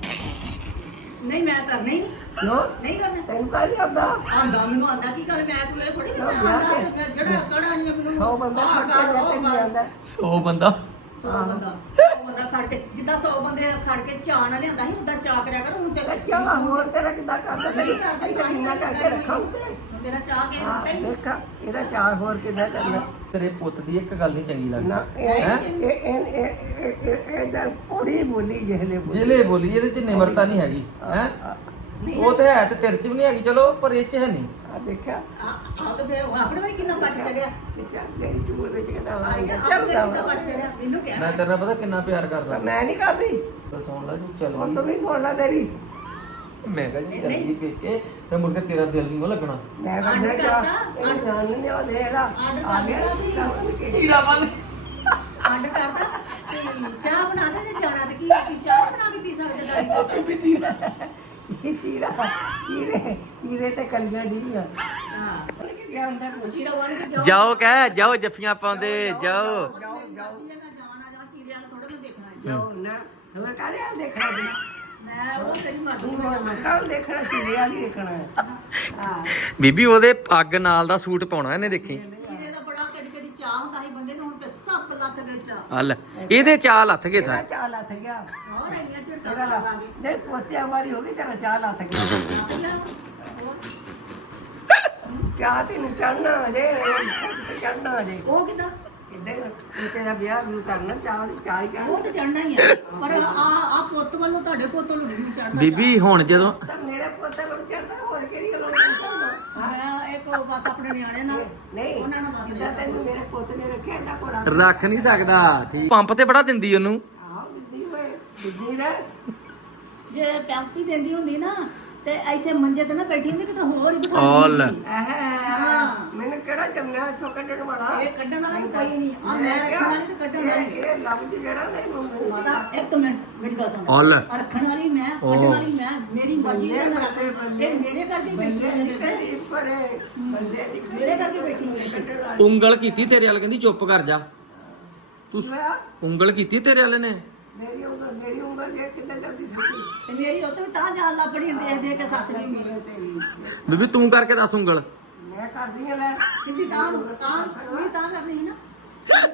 Speaker 3: ਨਹੀਂ ਮੈਂ ਕਰਨਾ ਹੀ ਨਹੀਂ।
Speaker 2: ਕਿਉਂ
Speaker 3: ਨਹੀਂ ਕਰਨਾ।
Speaker 2: ਤੈਨੂੰ ਕਾਹਦੀ ਆਉਂਦਾ।
Speaker 3: ਆਂਦਾ ਮੈਨੂੰ ਆਂਦਾ ਕੀ ਗੱਲ ਮੈਂ ਕੋਲੇ ਥੋੜੀ
Speaker 2: ਨਾ,
Speaker 3: ਆਂਦਾ
Speaker 2: ਵਿਆਹ
Speaker 3: ਤੇ। ਫਿਰ ਜਿਹੜਾ ਕੜਾ ਨਹੀਂ ਮੈਨੂੰ
Speaker 2: ਸੌ ਬੰਦਾ
Speaker 3: ਆਹ
Speaker 2: ਛੱਡ
Speaker 3: ਕਰ,
Speaker 2: ਕੇ
Speaker 3: ਉਹ ਕਰ।
Speaker 2: ਜਾਂਦਾ
Speaker 1: 100 ਬੰਦਾ?
Speaker 3: 100 ਬੰਦਾ 100 ਬੰਦਾ ਖੜ ਕੇ ਜਿੱਦਾਂ 100 ਬੰਦੇ ਖੜ ਕੇ ਚਾਹ ਨਾਲ ਲਿਆਂਦਾ ਸੀ ਉਦਾਂ ਚਾਹ ਕਰਿਆ ਕਰ ਹੁਣ ਤੇ
Speaker 2: ਅੱਛਾ ਹੋਰ ਤੇਰਾ ਕਿੱਦਾਂ ਕਰਦਾ ਸਹੀ ਕਰਦਾ ਇੰਨਾ ਕਰਕੇ ਰੱਖਾਂ ਤੇ
Speaker 3: ਮੇਰਾ ਚਾਹ ਕੇ
Speaker 2: ਹਾਂ
Speaker 3: ਹੁੰਦਾ ਹੀ
Speaker 2: ਦੇਖਾ ਇਹਦਾ ਚਾਰ ਹੋਰ ਕਿੱਦਾਂ ਕਰਨਾ
Speaker 1: ਤੇਰੇ ਪੁੱਤ ਦੀ ਇੱਕ ਗੱਲ ਨਹੀਂ ਚੰਗੀ
Speaker 2: ਨਾ
Speaker 1: ਲੱਗਦੀ
Speaker 2: ਇਹ
Speaker 1: ਹੈਂ?
Speaker 2: ਇਹ ਇਹ ਇਹ- ਇਹ ਇਹ ਇਹਦਾ ਪੂਰੀ ਬੋਲੀ ਜਿਹਲੇ ਬੋਲੀ
Speaker 1: ਇਹਦੇ ਚ ਨਿਮਰਤਾ ਨਹੀਂ ਹੈਗੀ ਹੈ ਉਹ ਤੇ ਹੈ ਤੇ ਤੇਰੇ ਚ ਵੀ ਨਹੀਂ ਹੈਗੀ ਚਲੋ ਪਰ ਇਹ ਚ ਹੈ ਨਹੀਂ।
Speaker 2: ਆ ਦੇਖਿਆ।
Speaker 3: ਆ ਤੇ ਫੇਰ ਆਪਣੇ ਵਾਰੀ ਕਿੰਨਾ ਪੱਟ ਚੜਿਆ?
Speaker 2: ਦੇਖਿਆ ਮੇਰੀ ਚੂੜ ਵਿੱਚ ਕਿਦਾਂ ਆ ਗਿਆ ਚੱਲਦਾ
Speaker 3: ਕਿੰਨਾ
Speaker 2: ਵਾ।
Speaker 3: ਪੱਟ ਚੜਿਆ? ਮੈਨੂੰ ਕਹਿਣਾ
Speaker 1: ਮੈਂ ਤੇਰੇ ਨਾਲ ਪਤਾ ਕਿੰਨਾ ਪਿਆਰ ਕਰਦਾ।
Speaker 2: ਪਰ ਮੈਂ ਨਹੀਂ ਕਰਦੀ।
Speaker 1: ਪਰ ਸੁਣ ਲੈ ਤੂੰ ਚੱਲ
Speaker 2: ਹੁਣ ਤੂੰ
Speaker 1: ਗਈ
Speaker 2: ਵੀ ਸੁਣ ਲੈ ਤੇਰੀ।
Speaker 1: ਮੈਂ ਕਿਹਾ ਜੀ ਚੱਲ ਗਈ ਪੇਕੇ ਤੇ ਮੁੜ ਕੇ ਤੇਰਾ ਦਿਲ ਨਹੀਂ ਉਹ ਲੱਗਣਾ।
Speaker 2: ਮੈਂ
Speaker 3: ਆਂਡ
Speaker 2: ਕਹਿੰਦਾ
Speaker 3: ਕਰਦਾ,
Speaker 2: ਇਹ ਜਾਣ ਨਹੀਂ ਉਹ ਦੇ ਲਾ। ਆ ਗਿਆ ਤਾਂ
Speaker 1: ਚੀਰਾ ਬੰਨ
Speaker 3: ਅੰਡ ਕਰਦਾ ਤੇ ਚਾਹ ਬਣਾ ਦੇ ਜੇ ਜਾਣਾ ਤੇ ਕੀ ਕੀ ਚਾਹ ਬਣਾ ਕੇ ਪੀ ਸਕਦੇ ਦਾਰੀ
Speaker 2: ਇਹ ਚੀਰਾ ਚੀਰੇ ਚੀਰੇ ਤੇ ਕਲੀਆਂ ਡੀ ਆ।
Speaker 3: ਹਾਂ
Speaker 2: ਕੀ ਹੁੰਦਾ
Speaker 3: ਪੁੱਛੀ ਰਵਾਂ ਕਿ ਜਾਓ
Speaker 1: ਕਹਿ ਜਾਓ ਜੱਫੀਆਂ ਪਾਉਂਦੇ ਜਾਓ।
Speaker 3: ਜਾਓ ਜਾਓ ਮੈਂ ਜਾਣਾ ਜਾਂ ਚੀਰੇ ਵਾਲਾ ਥੋੜਾ ਮੈਂ ਦੇਖਣਾ ਹੈ।
Speaker 2: ਜਾਓ ਨਾ ਹਮਰ ਕਾਹਦੇ ਹਾਲ ਦੇਖਣਾ ਤੂੰ
Speaker 3: ਮੈਂ ਉਹ ਤੇਰੀ ਮਰਜ਼ੀ
Speaker 2: ਤੂੰ ਮੈਂ ਕੱਲ ਦੇਖਣਾ ਚੀਰੇ ਵਾਲੀ ਦੇਖਣਾ। ਹੈ। ਹਾਂ
Speaker 1: ਬੀਬੀ ਉਹਦੇ ਪੱਗ ਨਾਲ ਦਾ ਸੂਟ ਪਾਉਣਾ ਇਹਨੇ ਦੇਖੀ
Speaker 3: ਚੀਰੇ ਦਾ ਬੜਾ ਕਦੀ ਕਦੀ ਚਾਹ ਹੁੰਦਾ ਸੀ ਬੰਦੇ ਨੂੰ ਹੁਣ ਤੇ ਸੱਪ ਲੱਤ ਦੇ ਚਾਹ
Speaker 1: ਹਲ ਇਹਦੇ ਚਾਲ ਹੱਥ ਗਏ ਸਾਰੇ।
Speaker 2: ਚਾਹ ਲੱਥ ਗਿਆ।
Speaker 3: ਹੋਰ ਇੰਨੀਆਂ ਝੜਕਾਂ
Speaker 2: ਤੇਰਾ
Speaker 3: ਲਾ
Speaker 2: ਲਾ
Speaker 3: ਲਾਂਗੇ।
Speaker 2: ਦੇ ਪੋਤਿਆਂ ਵਾਲੀ ਹੋ ਗਈ ਤੇਰਾ ਚਾਹ ਲੱਥ ਗਿਆ। ਚਾਹ ਤੇ ਨਹੀਂ ਚੜਨਾ ਅਜੇ ਚੜਨਾ ਅਜੇ।
Speaker 3: ਉਹ ਕਿਦਾਂ?
Speaker 2: ਇੱਦਾਂ ਤੇਰਾ ਵਿਆਹ ਵੀ ਕਰਨਾ ਚਾਹ ਚਾਹ ਹੀ
Speaker 3: ਉਹ
Speaker 2: ਕਹਿਣਾ
Speaker 3: ਤੇ ਚੜਨਾ ਹੀ ਆ। ਪਰ ਆ ਆ ਪੁੱਤ ਵੱਲੋਂ ਤੁਹਾਡੇ ਪੁੱਤ ਵੱਲੋਂ ਨਹੀਂ ਚੜਨਾ
Speaker 1: ਬੀਬੀ ਹੁਣ ਜਦੋਂ
Speaker 2: ਤਾਂ ਮੇਰੇ ਪੁੱਤ ਨੂੰ ਚੜਦਾ ਹੋਰ ਕਿਹੜੀ ਗੱਲ ਹੋਣੀ
Speaker 3: ਮੈਂ ਇੱਕ ਬਸ ਆਪਣੇ ਨਿਆਣੇ ਨਾਲ
Speaker 2: ਨਹੀਂ
Speaker 3: ਉਹਨਾਂ ਨੂੰ ਬਸ
Speaker 2: ਜਿੱਦਾਂ ਤੈਨੂੰ ਮੇਰੇ ਪੁੱਤ ਨੇ ਰੱਖਿਆ ਏਦਾਂ ਕੋ ਰੱਖ
Speaker 1: ਰੱਖ ਨਹੀਂ ਸਕਦਾ। ਠੀਕ। ਪੰਪ ਤੇ ਬੜਾ ਦਿੰਦੀ ਉਹਨੂੰ।
Speaker 2: ਆਹ ਦਿੱਦੀ ਹੋਏ ਦਿੱਦੀ ਰਹਿ।
Speaker 3: ਜੇ ਪੈਂਪੀ ਦਿੰਦੀ ਹੁੰਦੀ ਨਾ ਤੇ ਇੱਥੇ ਮੰਜੇ ਤੇ ਨਾ ਬੈਠੀ ਹੁੰਦੀ ਕਿਤੇ ਹੋਰ ਹੀ ਬਿਠਾ। ਦਿੰਦੀ
Speaker 2: ਆਹ ਮੈਨੂੰ ਕਿਹੜਾ ਜੰਮਿਆ ਇੱਥੋਂ ਕੱਢਣ ਵਾਲਾ?
Speaker 3: ਇਹ ਕੱਢਣ ਵਾਲਾ ਤਾਂ ਕੋਈ ਨਹੀਂ। ਆ ਮੈਂ ਰੱਖਣ ਵਾਲੀ ਤੇ ਕੱਢਣ ਵਾਲੀ।
Speaker 2: ਇਹ ਇਹ ਲਫ਼ਜ਼ ਜਿਹੜਾ ਨਾ ਇਹਨੂੰ
Speaker 3: ਪਤਾ ਇੱਕ ਮਿੰਟ ਮੇਰੀ ਗੱਲ ਸੁਣ।
Speaker 1: ਔਲ।
Speaker 3: ਆ ਰੱਖਣ ਵਾਲੀ ਮੈਂ ਕੱਢਣ ਵਾਲੀ ਮੈਂ ਮੇਰੀ ਮਰਜ਼ੀ ਨਾਲ ਮੈਂ ਰੱਖ ਇਹ ਮੇਰੇ ਕਰਕੇ ਬੈਠੀ ਹੈ
Speaker 2: ਬੰਦੇ ਦੀ ਪਰੇ ਬੰਦੇ ਦੀ
Speaker 3: ਮੇਰੇ ਕਰਕੇ ਬੈਠੀ ਹੈ
Speaker 2: ਕੱਢਣ ਵਾਲੀ
Speaker 1: ਉਂਗਲ ਕੀਤੀ ਤੇਰੇ ਵਾਲ ਕਹਿੰਦੀ ਚੁੱਪ ਕਰ ਜਾ। ਤੂੰ
Speaker 2: ਹੋਇਆ
Speaker 1: ਉਂਗਲ ਕੀਤੀ ਤੇਰੇ ਵਾਲੇ ਨੇ?
Speaker 2: ਮੇਰੀ ਉਂਗਲ ਮੇਰੀ ਉਂਗਲ ਜੇ ਕਿੱਦਾਂ ਜਾਂਦੀ ਸੀ।
Speaker 3: ਤੇ ਮੇਰੀ ਉੱਤੇ ਵੀ ਤਾਂ ਜਾਨ ਲੱਗ ਪੜੀ ਹੁੰਦੀ ਐ ਦੇਖ ਕੇ ਸੱਸ ਦੀ ਮੇਰੀ
Speaker 2: ਤੇਰੀ
Speaker 1: ਬੀਬੀ ਤੂੰ ਕਰਕੇ ਦੱਸ ਉਂਗਲ।
Speaker 2: ਮੈਂ ਕਰਦੀ ਹਾਂ ਲੈ।
Speaker 3: ਸਿੱਧੀ ਤਾਂ ਤਾਂ ਕੋਈ ਤਾਂ ਕਰਨੀ ਸੀ ਨਾ।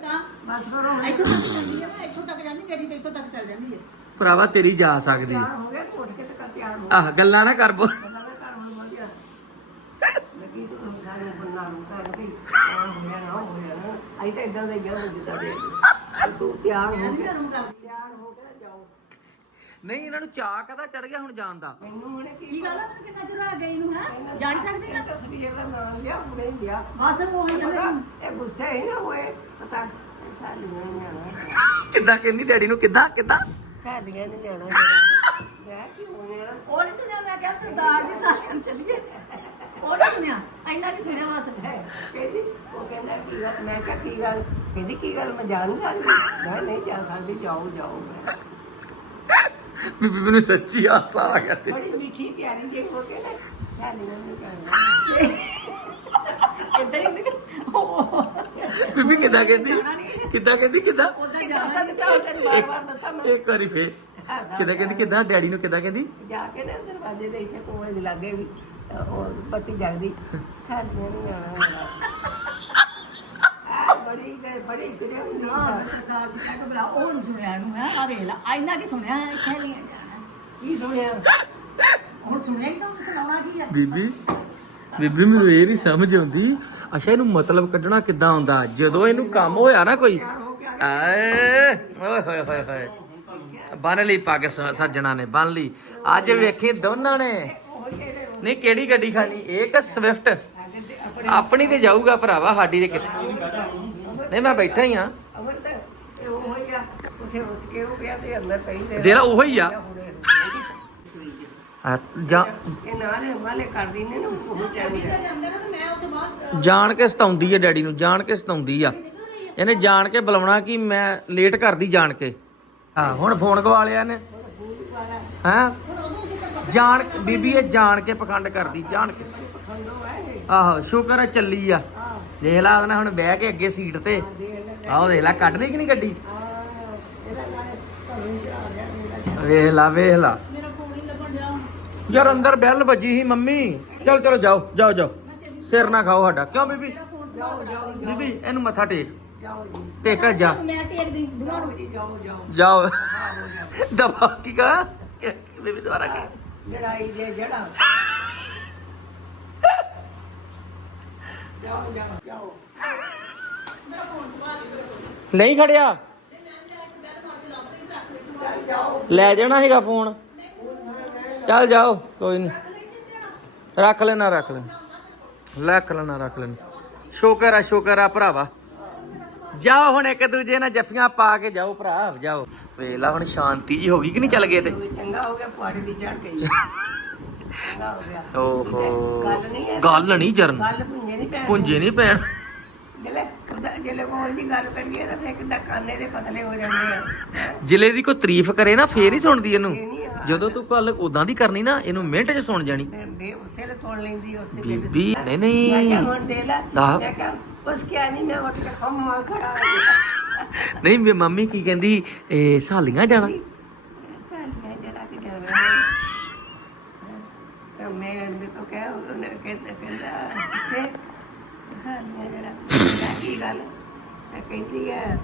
Speaker 3: ਤਾਂ।
Speaker 2: ਬਸ ਕਰੋ
Speaker 3: ਇੱਥੋਂ ਤੱਕ ਜਾਂਦੀ ਹੈ ਨਾ ਇੱਥੋਂ ਤੱਕ ਜਾਂਦੀ ਮੇਰੀ ਤੇ ਇੱਥੋਂ ਤੱਕ ਚੱਲ ਜਾਂਦੀ ਹੈ।
Speaker 1: ਭਰਾਵਾ ਤੇਰੀ ਜਾ ਸਕਦੀ।
Speaker 2: ਤਿਆਰ ਹੋ ਗਿਆ ਉੱਠ ਕੇ ਤੇ ਕਰ ਤਿਆਰ ਹੋ
Speaker 1: ਆਹ ਗੱਲਾਂ ਨਾ ਕਰ ਬੋ।
Speaker 2: ਕਰ ਹੁਣ ਵਧੀਆ। ਲੱਗੀ ਤੂੰ ਸਾਨੂੰ ਬੰਨਾ ਨੂੰ ਕਰ ਗਈ ਆ ਹੋ ਜਾਣਾ ਉਹ ਹੋ ਜਾਣਾ। ਅਈ ਤਾਂ ਇਦਾਂ ਦਾ ਹੀ ਆ ਜਿੱਦਾਂ ਦੇ ਤੂੰ ਤਿਆਰ ਹੋ
Speaker 3: ਮੈਂ ਨਹੀਂ
Speaker 2: ਗਿਆ
Speaker 3: ਧਰਮ ਕਰਦੀ
Speaker 2: ਤਿਆਰ ਹੋ ਕੇ ਤੇ ਜਾਓ
Speaker 1: ਨਹੀਂ ਇਹਨਾਂ ਨੂੰ ਚਾਹ ਕਦਾ ਚੜ ਗਿਆ ਹੁਣ ਜਾਣ ਦਾ?
Speaker 2: ਮੈਨੂੰ ਹੁਣੇ ਕੀ
Speaker 3: ਕੀ ਗੱਲ ਹੈ ਮੈਨੂੰ ਕਿੰਨਾ ਚਿਰ ਹੋ ਗਈ ਨੂੰ ਹੈ? ਜਾਣ ਸਕਦੀ ਨਾ
Speaker 2: ਇਹ ਤਸਵੀਰ ਦਾ ਨਾਮ ਲਿਆ ਹੁਣੇ ਹੀ ਲਿਆ।
Speaker 3: ਬਸ ਉਹ ਹੀ
Speaker 2: ਪਤਾ,
Speaker 3: ਤਾਂ
Speaker 2: ਇਹ ਗੁੱਸੇ ਹੀ ਨਾ ਹੋਏ। ਪਤਾ ਸਾਲੀਆਂ ਨੇ ਨਿਆਣਾ
Speaker 1: ਕਿੱਦਾਂ ਕਹਿੰਦੀ ਡੈਡੀ ਨੂੰ? ਕਿੱਦਾਂ ਕਿੱਦਾਂ?
Speaker 2: ਸਾਲੀਆਂ ਨੇ ਨਿਆਣਾ ਜਿਹੜਾ। ਮੈਂ ਕਿਉਂ ਨਿਆਣਾ
Speaker 3: ਉਹ ਨਹੀਂ ਸੁਣਿਆ ਮੈਂ ਕਿਹਾ ਸਰਦਾਰ ਜੀ ਸਾਥ ਚੱਲੀਏ। ਉਹ ਨਹੀਂ ਸੁਣਿਆ ਇੰਨਾ ਨਹੀਂ ਸੁਣਿਆ ਬਸ।
Speaker 2: ਹੈ ਕਹਿੰਦੀ ਉਹ ਕਹਿੰਦਾ ਕੀ ਗੱਲ? ਮੈਂ ਕਿਹਾ ਕੀ ਗੱਲ? ਕਹਿੰਦੀ ਕੀ ਗੱਲ? ਮੈਂ ਜਾ ਨਹੀਂ ਸਕਦੀ। ਮੈਂ ਨਹੀਂ ਜਾ ਸਕਦੀ ਜਾਓ ਜਾਓ। ਮੈਂ
Speaker 1: ਬੀਬੀ ਮੈਨੂੰ ਸੱਚੀ ਹਾਸਾ ਆ ਗਿਆ ਤੇ।
Speaker 2: ਬੜੀ ਮਿੱਠੀ ਪਿਆਰੀ ਜਿਹੀ ਹੋ ਕੇ ਨਾ। ਕਹਿੰਦਾ
Speaker 3: ਇਦਾਂ ਹੀ
Speaker 1: ਬੀਬੀ ਕਿੱਦਾਂ ਕਹਿੰਦੀ? ਕਿੱਦਾਂ ਕਹਿੰਦੀ? ਕਿੱਦਾਂ?
Speaker 2: ਉਹਦਾ ਜਾਣਾ ਉਹ ਤੈਨੂੰ ਬਾਰ ਬਾਰ ਦੱਸਾਂ ਮੈਂ।
Speaker 1: ਇੱਕ ਵਾਰੀ ਫੇਰ। ਕਿੱਦਾਂ ਕਹਿੰਦੀ? ਕਿੱਦਾਂ? ਡੈਡੀ ਨੂੰ ਕਿੱਦਾਂ ਕਹਿੰਦੀ?
Speaker 2: ਜਾ ਕੇ ਨਾ ਦਰਵਾਜ਼ੇ ਦੇ ਇੱਥੇ ਕੋਲ ਲਾਗੇ ਵੀ ਉਹ ਬੱਤੀ ਜਗਦੀ। ਸਾਲੀਆਂ ਨੂੰ ਆਣਾ ਬੜੀ ਬੜੀ ਕਿਤੇ ਹੁੰਦੀ
Speaker 3: ਹਾਂ
Speaker 2: ਆ।
Speaker 3: ਸਰਦਾਰ ਬਲਾ ਉਹ ਨਹੀਂ ਸੁਣਿਆ ਇਹਨੂੰ, ਹੈ। ਆ ਵੇਖ ਲਾ ਇੰਨਾ ਕੀ ਸੁਣਿਆ, ਇੱਥੇ ਨਹੀਂ ਜਾਣਾ।
Speaker 2: ਕੀ ਸੁਣਿਆ?
Speaker 3: ਹੁਣ ਸੁਣਿਆ ਹੀ ਤਾਂ ਹੁਣ ਸੁਣਾਉਣਾ ਕੀ ਹੈ
Speaker 1: ਬੀਬੀ ਬੀਬੀ, ਮੈਨੂੰ ਇਹ ਨਹੀਂ ਸਮਝ ਆਉਂਦੀ। ਅੱਛਾ, ਇਹਨੂੰ ਮਤਲਬ ਕੱਢਣਾ ਕਿੱਦਾਂ ਆਉਂਦਾ ਜਦੋਂ ਇਹਨੂੰ ਕੰਮ ਹੋਇਆ ਨਾ ਕੋਈ, ਆਏ, ਓਏ, ਹੋਏ ਹੋਏ ਹੋਏ। ਬੰਨ ਲਈ ਪੱਗ ਸ- ਸੱਜਣਾ ਨੇ, ਬੰਨ ਲਈ। ਅੱਜ ਵੇਖੀ ਦੋਨਾਂ ਨੇ। ਨਹੀਂ, ਕਿਹੜੀ ਗੱਡੀ ਖਾਣੀ? ਇਹ ਕਿ ਸਵਿਫਟ ਆਪਣੀ ਤੇ ਜਾਊਗਾ ਭਰਾਵਾ, ਸਾਡੀ ਤੇ ਕਿੱਥੇ? ਨਹੀਂ ਮੈਂ ਬੈਠਾ ਹੀ ਆ।
Speaker 2: ਅਮਰ ਤਾਂ ਇਹ ਉਹ ਹੋਈ ਆ ਉਥੇ ਉਸ ਕੇ ਉਹ ਗਿਆ ਤੇ ਅੰਦਰ ਪਈ ਦੇ
Speaker 1: ਦੇਰਾ ਉਹੋ ਹੀ ਆ ਆ, ਜਾਂ
Speaker 2: ਇਹ ਨਾਲੇ ਵਾਲੇ ਕਰਦੀ ਨੇ ਨਾ ਉਹ ਟਾਈਮ
Speaker 3: ਤੇ। ਜਾਂਦੇ ਨਾ ਤੇ ਮੈਂ ਉੱਥੇ ਬਾਹਰ
Speaker 1: ਜਾਣ ਕੇ ਸਤਾਉਂਦੀ ਹੈ ਡੈਡੀ ਨੂੰ ਜਾਣ ਕੇ ਸਤਾਉਂਦੀ ਆ। ਇਹਨੇ ਜਾਣ ਕੇ ਬੁਲਾਉਣਾ ਕਿ ਮੈਂ ਲੇਟ ਕਰਦੀ ਜਾਣ ਕੇ। ਹਾਂ ਹੁਣ ਫੋਨ ਗਵਾ ਲਿਆ ਇਹਨੇ। ਹਾਂ? ਜਾਣ ਬੀਬੀ ਇਹ ਜਾਣ ਕੇ ਪਖੰਡ ਕਰਦੀ ਜਾਣ ਕੇ। ਆਹੋ ਸ਼ੁਕਰ ਹੈ ਚੱਲੀ ਆ। ਦੇਖ ਲਾ ਉਹਨੇ ਹੁਣ ਬਹਿ ਕੇ ਅੱਗੇ ਸੀਟ ਤੇ। ਆਹੋ ਦੇਖ ਲਾ ਕੱਢਣੀ ਕਿ ਨਹੀਂ ਗੱਡੀ? ਵੇਖ ਲਾ ਵੇਖ ਲਾ। ਯਾਰ ਅੰਦਰ ਬੈਲ ਵੱਜੀ ਸੀ ਮੰਮੀ। ਚਲ ਚਲੋ ਜਾਓ ਜਾਓ ਜਾਓ। ਸਿਰ ਨਾ ਖਾਓ ਸਾਡਾ। ਕਿਉਂ ਬੀਬੀ? ਬੀਬੀ ਇਹਨੂੰ ਮੱਥਾ ਟੇਕ। ਟੇਕਾ ਜਾ।
Speaker 3: ਮੈਂ ਤੇਰੇ ਦੀ ਦੁਆ
Speaker 2: ਜਾਓ ਜੀ ਜਾਓ। ਜਾਓ
Speaker 1: ਦਬਾ ਕੀ ਕਹਾ ਬੇਬੀ ਦੁਬਾਰਾ ਕੀ
Speaker 2: ਲੜਾਈ ਦੇ ਜੜਾ ਜਾਓ ਜਾਓ ਜਾਓ
Speaker 1: ਨਹੀਂ ਖੜਿਆ। ਲੈ ਜਾਣਾ ਹੈਗਾ ਫੋਨ। ਚੱਲ ਜਾਓ ਕੋਈ ਨਹੀਂ ਰੱਖ ਲੈਣਾ ਰੱਖ ਲੈਣਾ। ਰੱਖ ਲੈਣਾ ਰੱਖ ਲੈਣਾ। ਸ਼ੁਕਰ ਆ ਸ਼ੁਕਰ ਆ ਭਰਾਵਾ। ਜਾਓ ਹੁਣ ਇੱਕ ਦੂਜੇ ਨਾਲ ਜੱਫੀਆਂ ਪਾ ਕੇ ਜਾਓ ਭਰਾ ਜਾਓ। ਵੇਲਾ ਹੁਣ ਸ਼ਾਂਤੀ ਜੀ ਹੋ ਗਈ ਕਿ ਨਹੀਂ ਚੱਲ ਗਏ ਤੇ।
Speaker 2: ਚੰਗਾ ਹੋ ਗਿਆ ਪਹਾੜੀ ਦੀ ਚੜ ਗਈ ਹੋ ਗਿਆ
Speaker 1: ਓਹੋ।
Speaker 2: ਗੱਲ ਨਹੀਂ ਹੈ।
Speaker 1: ਗੱਲ ਨਹੀਂ ਜਰਨ।
Speaker 2: ਗੱਲ ਪੁੰਜੇ ਨਹੀਂ ਪੈਣ।
Speaker 1: ਪੁੰਜੇ ਨਹੀਂ ਪੈਣ।
Speaker 2: ਜਿਹੜੇ ਜਿਹੜੇ ਕੋਲ ਦੀ ਗੱਲ ਕਰੀਏ ਤਾਂ ਇੱਕ ਦਾ ਕਾਨੇ ਦੇ ਪਤਲੇ ਹੋ ਜਾਂਦੇ ਆ।
Speaker 1: ਜਿਲੇ ਦੀ ਕੋਈ ਤਾਰੀਫ ਕਰੇ ਨਾ ਫੇਰ ਹੀ ਸੁਣਦੀ ਇਹਨੂੰ।
Speaker 2: ਇਹ ਨਹੀਂ ਆ।
Speaker 1: ਜਦੋਂ ਤੂੰ ਕੱਲ ਉਦਾਂ ਦੀ ਕਰਨੀ ਨਾ ਇਹਨੂੰ ਮਿੰਟ 'ਚ ਸੁਣ ਜਾਣੀ।
Speaker 2: ਫਿਰ ਬੇ ਉਸੇ ਵੇਲੇ ਸੁਣ ਲੈਂਦੀ ਉਸੇ ਵੇਲੇ
Speaker 1: ਬੀਬੀ ਨਹੀਂ
Speaker 2: ਮੈਂ ਕਿਹਾ
Speaker 1: ਨਹੀਂ
Speaker 2: ਹੁਣ ਦੇ ਲੈ।
Speaker 1: ਆਹ।
Speaker 2: ਮੈਂ ਕਿਹਾ ਬਸ ਕਿਆ ਨਹੀਂ ਮੈਂ ਉੱਠ ਕੇ ਖੰਮਾ ਖੜਾ ਹੋ ਗਿਆ।
Speaker 1: ਨਹੀਂ ਮੇਰੀ ਮੰਮੀ ਕੀ ਕਹਿੰਦੀ ਇਹ ਸਾਲੀਆਂ ਜਾਣਾ
Speaker 2: ਚੱਲ ਮੈਂ ਜਰਾ ਕਿ ਜਾਣਾ ਤਾਂ ਮੈਂ ਮੈਂ ਤਾਂ ਕਹਿ ਉਹਨੇ ਕਹਿੰਦਾ ਕਹਿੰਦਾ ਕਿੱਥੇ? ਸਾਲੀਆਂ ਜਰਾ ਮੈਂ ਕੀ ਗੱਲ? ਤਾਂ ਕਹਿੰਦੀ ਹੈ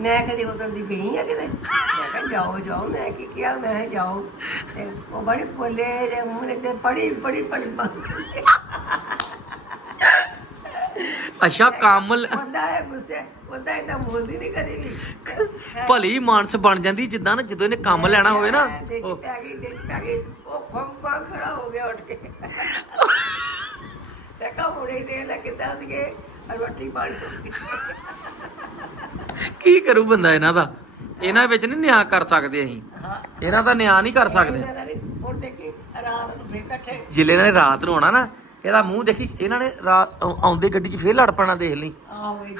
Speaker 2: ਮੈਂ ਕਦੇ ਉਧਰ ਦੀ ਗਈ ਆ ਕਿਤੇ? ਮੈਂ ਕਿਹਾ ਜਾਓ ਜਾਓ। ਮੈਂ ਕੀ ਕਿਹਾ ਮੈਂ ਕਿਹਾ ਜਾਓ। ਤੇ ਉਹ ਬੜੇ ਪੋਲੇ ਦੇ ਮੂੰਹ ਨੇ ਤੇ ਪੜੀ ਪੜੀ ਪੜੀ ਬੰਦ
Speaker 1: ਅੱਛਾ ਕਾਮਲ
Speaker 2: ਹੁੰਦਾ ਹੈ ਗੁੱਸੇ ਹੁੰਦਾ ਇਹਦਾ ਬੋਲਦੀ ਨਹੀਂ ਕਦੇ ਵੀ।
Speaker 1: ਭਲੀ ਮਾਨਸ ਬਣ ਜਾਂਦੀ ਜਿੱਦਾਂ ਨਾ ਜਦੋਂ ਇਹਨੇ ਕੰਮ ਲੈਣਾ ਹੋਵੇ ਨਾ।
Speaker 2: ਦੇਖ
Speaker 1: ਉਹ
Speaker 2: ਪੈ ਗਈ ਦੇਖ ਪੈ ਗਈ। ਉਹ ਖੰਪਾ ਖੜਾ ਹੋ ਗਿਆ ਉੱਠ ਕੇ। ਦੇਖਾ ਮੁੜੇ ਦੇ ਲੈ ਕਿਦਾਂ ਸੀਗੇ ਰੋਟੀ ਪਾਣੀ
Speaker 1: ਕੀ ਕਰੂ ਬੰਦਾ ਇਹਨਾਂ ਦਾ? ਇਹਨਾਂ ਵਿੱਚ ਨਹੀਂ ਨਿਆਂ ਕਰ ਸਕਦੇ ਅਸੀਂ।
Speaker 2: ਹਾਂ।
Speaker 1: ਇਹਨਾਂ ਦਾ ਨਿਆਂ ਨਹੀਂ ਕਰ ਸਕਦੇ।
Speaker 2: ਇਹਨਾਂ ਦਾ ਨੀ, ਹੁਣ ਦੇਖੀ ਰਾਤ ਨੂੰ ਫੇਰ ਇਕੱਠੇ।
Speaker 1: ਜਿਲੇ ਨੇ ਰਾਤ ਨੂੰ ਆਉਣਾ ਨਾ ਇਹਦਾ ਮੂੰਹ ਦੇਖੀ ਇਹਨਾਂ ਨੇ ਰਾਤ ਆਉ- ਆਉਂਦੇ ਗੱਡੀ 'ਚ ਫੇਰ ਲੜ ਪੈਣਾ ਦੇਖ ਲਈ।
Speaker 2: ਆਹੋ ਇਹ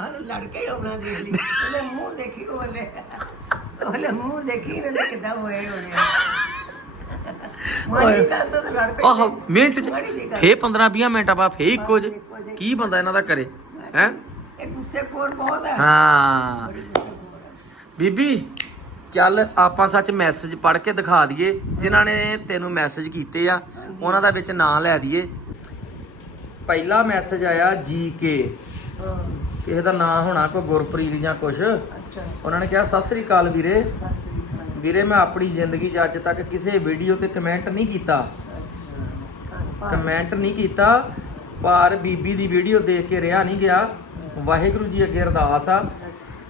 Speaker 2: ਹਾਂ ਲੜਕੇ ਹੀ ਆਉਣਾ ਦੇਖ ਲਈ। ਉਹਨੇ ਮੂੰਹ ਦੇਖੀ ਉਹਨੇ। ਉਹਨੇ ਮੂੰਹ ਦੇਖੀ ਇਹਨੇ ਕਿਦਾਂ ਹੋਏ ਹੋਣੇ ਮਾੜੀ ਗੱਲ ਤੋਂ ਤਾਂ ਲੜ ਪਏ
Speaker 1: ਆਹ ਮਿੰਟ 'ਚ
Speaker 2: ਮਾੜੀ ਜਿਹੀ ਗੱਲ।
Speaker 1: ਫੇਰ 15 20 ਮਿੰਟ ਆਪਾਂ ਫੇਰ ਇੱਕੋ ਜੇ ਕੀ ਬੰਦਾ ਇਹਨਾਂ ਦਾ ਕਰੇ ਹੈ?
Speaker 2: ਇਹ ਗੁੱਸੇ ਕੋਰ ਬਹੁਤ ਹੈ।
Speaker 1: ਹਾਂ। ਬੀਬੀ ਚੱਲ ਆਪਾਂ ਸੱਚ ਮੈਸੇਜ ਪੜ੍ਹ ਕੇ ਦਿਖਾ ਦਈਏ ਜਿਨ੍ਹਾਂ ਨੇ ਤੈਨੂੰ ਮੈਸੇਜ ਕੀਤੇ ਆ ਉਹਨਾਂ ਦਾ ਵਿੱਚ ਨਾਂ ਲੈ ਦਈਏ। ਪਹਿਲਾ ਮੈਸੇਜ ਆਇਆ ਕੇ
Speaker 2: ਹਾਂ।
Speaker 1: ਕਿਸੇ ਦਾ ਨਾਂ ਹੋਣਾ ਕੋਈ ਗੁਰਪ੍ਰੀਤ ਜਾਂ ਕੁਛ।
Speaker 2: ਅੱਛਾ।
Speaker 1: ਉਹਨਾਂ ਨੇ ਕਿਹਾ ਸਤਿ ਸ੍ਰੀ ਅਕਾਲ ਵੀਰੇ। ਵੀਰੇ ਮੈਂ ਆਪਣੀ ਜ਼ਿੰਦਗੀ 'ਚ ਅੱਜ ਤੱਕ ਕਿਸੇ ਵੀਡੀਓ ਤੇ ਕਮੈਂਟ ਨਹੀਂ ਕੀਤਾ। ਕਮੈਂਟ ਨਹੀਂ ਕੀਤਾ। ਪਰ ਬੀਬੀ ਦੀ ਵੀਡੀਓ ਦੇਖ ਕੇ ਰਿਹਾ ਨਹੀਂ ਗਿਆ। ਵਾਹਿਗੁਰੂ ਜੀ ਅੱਗੇ ਅਰਦਾਸ ਆ।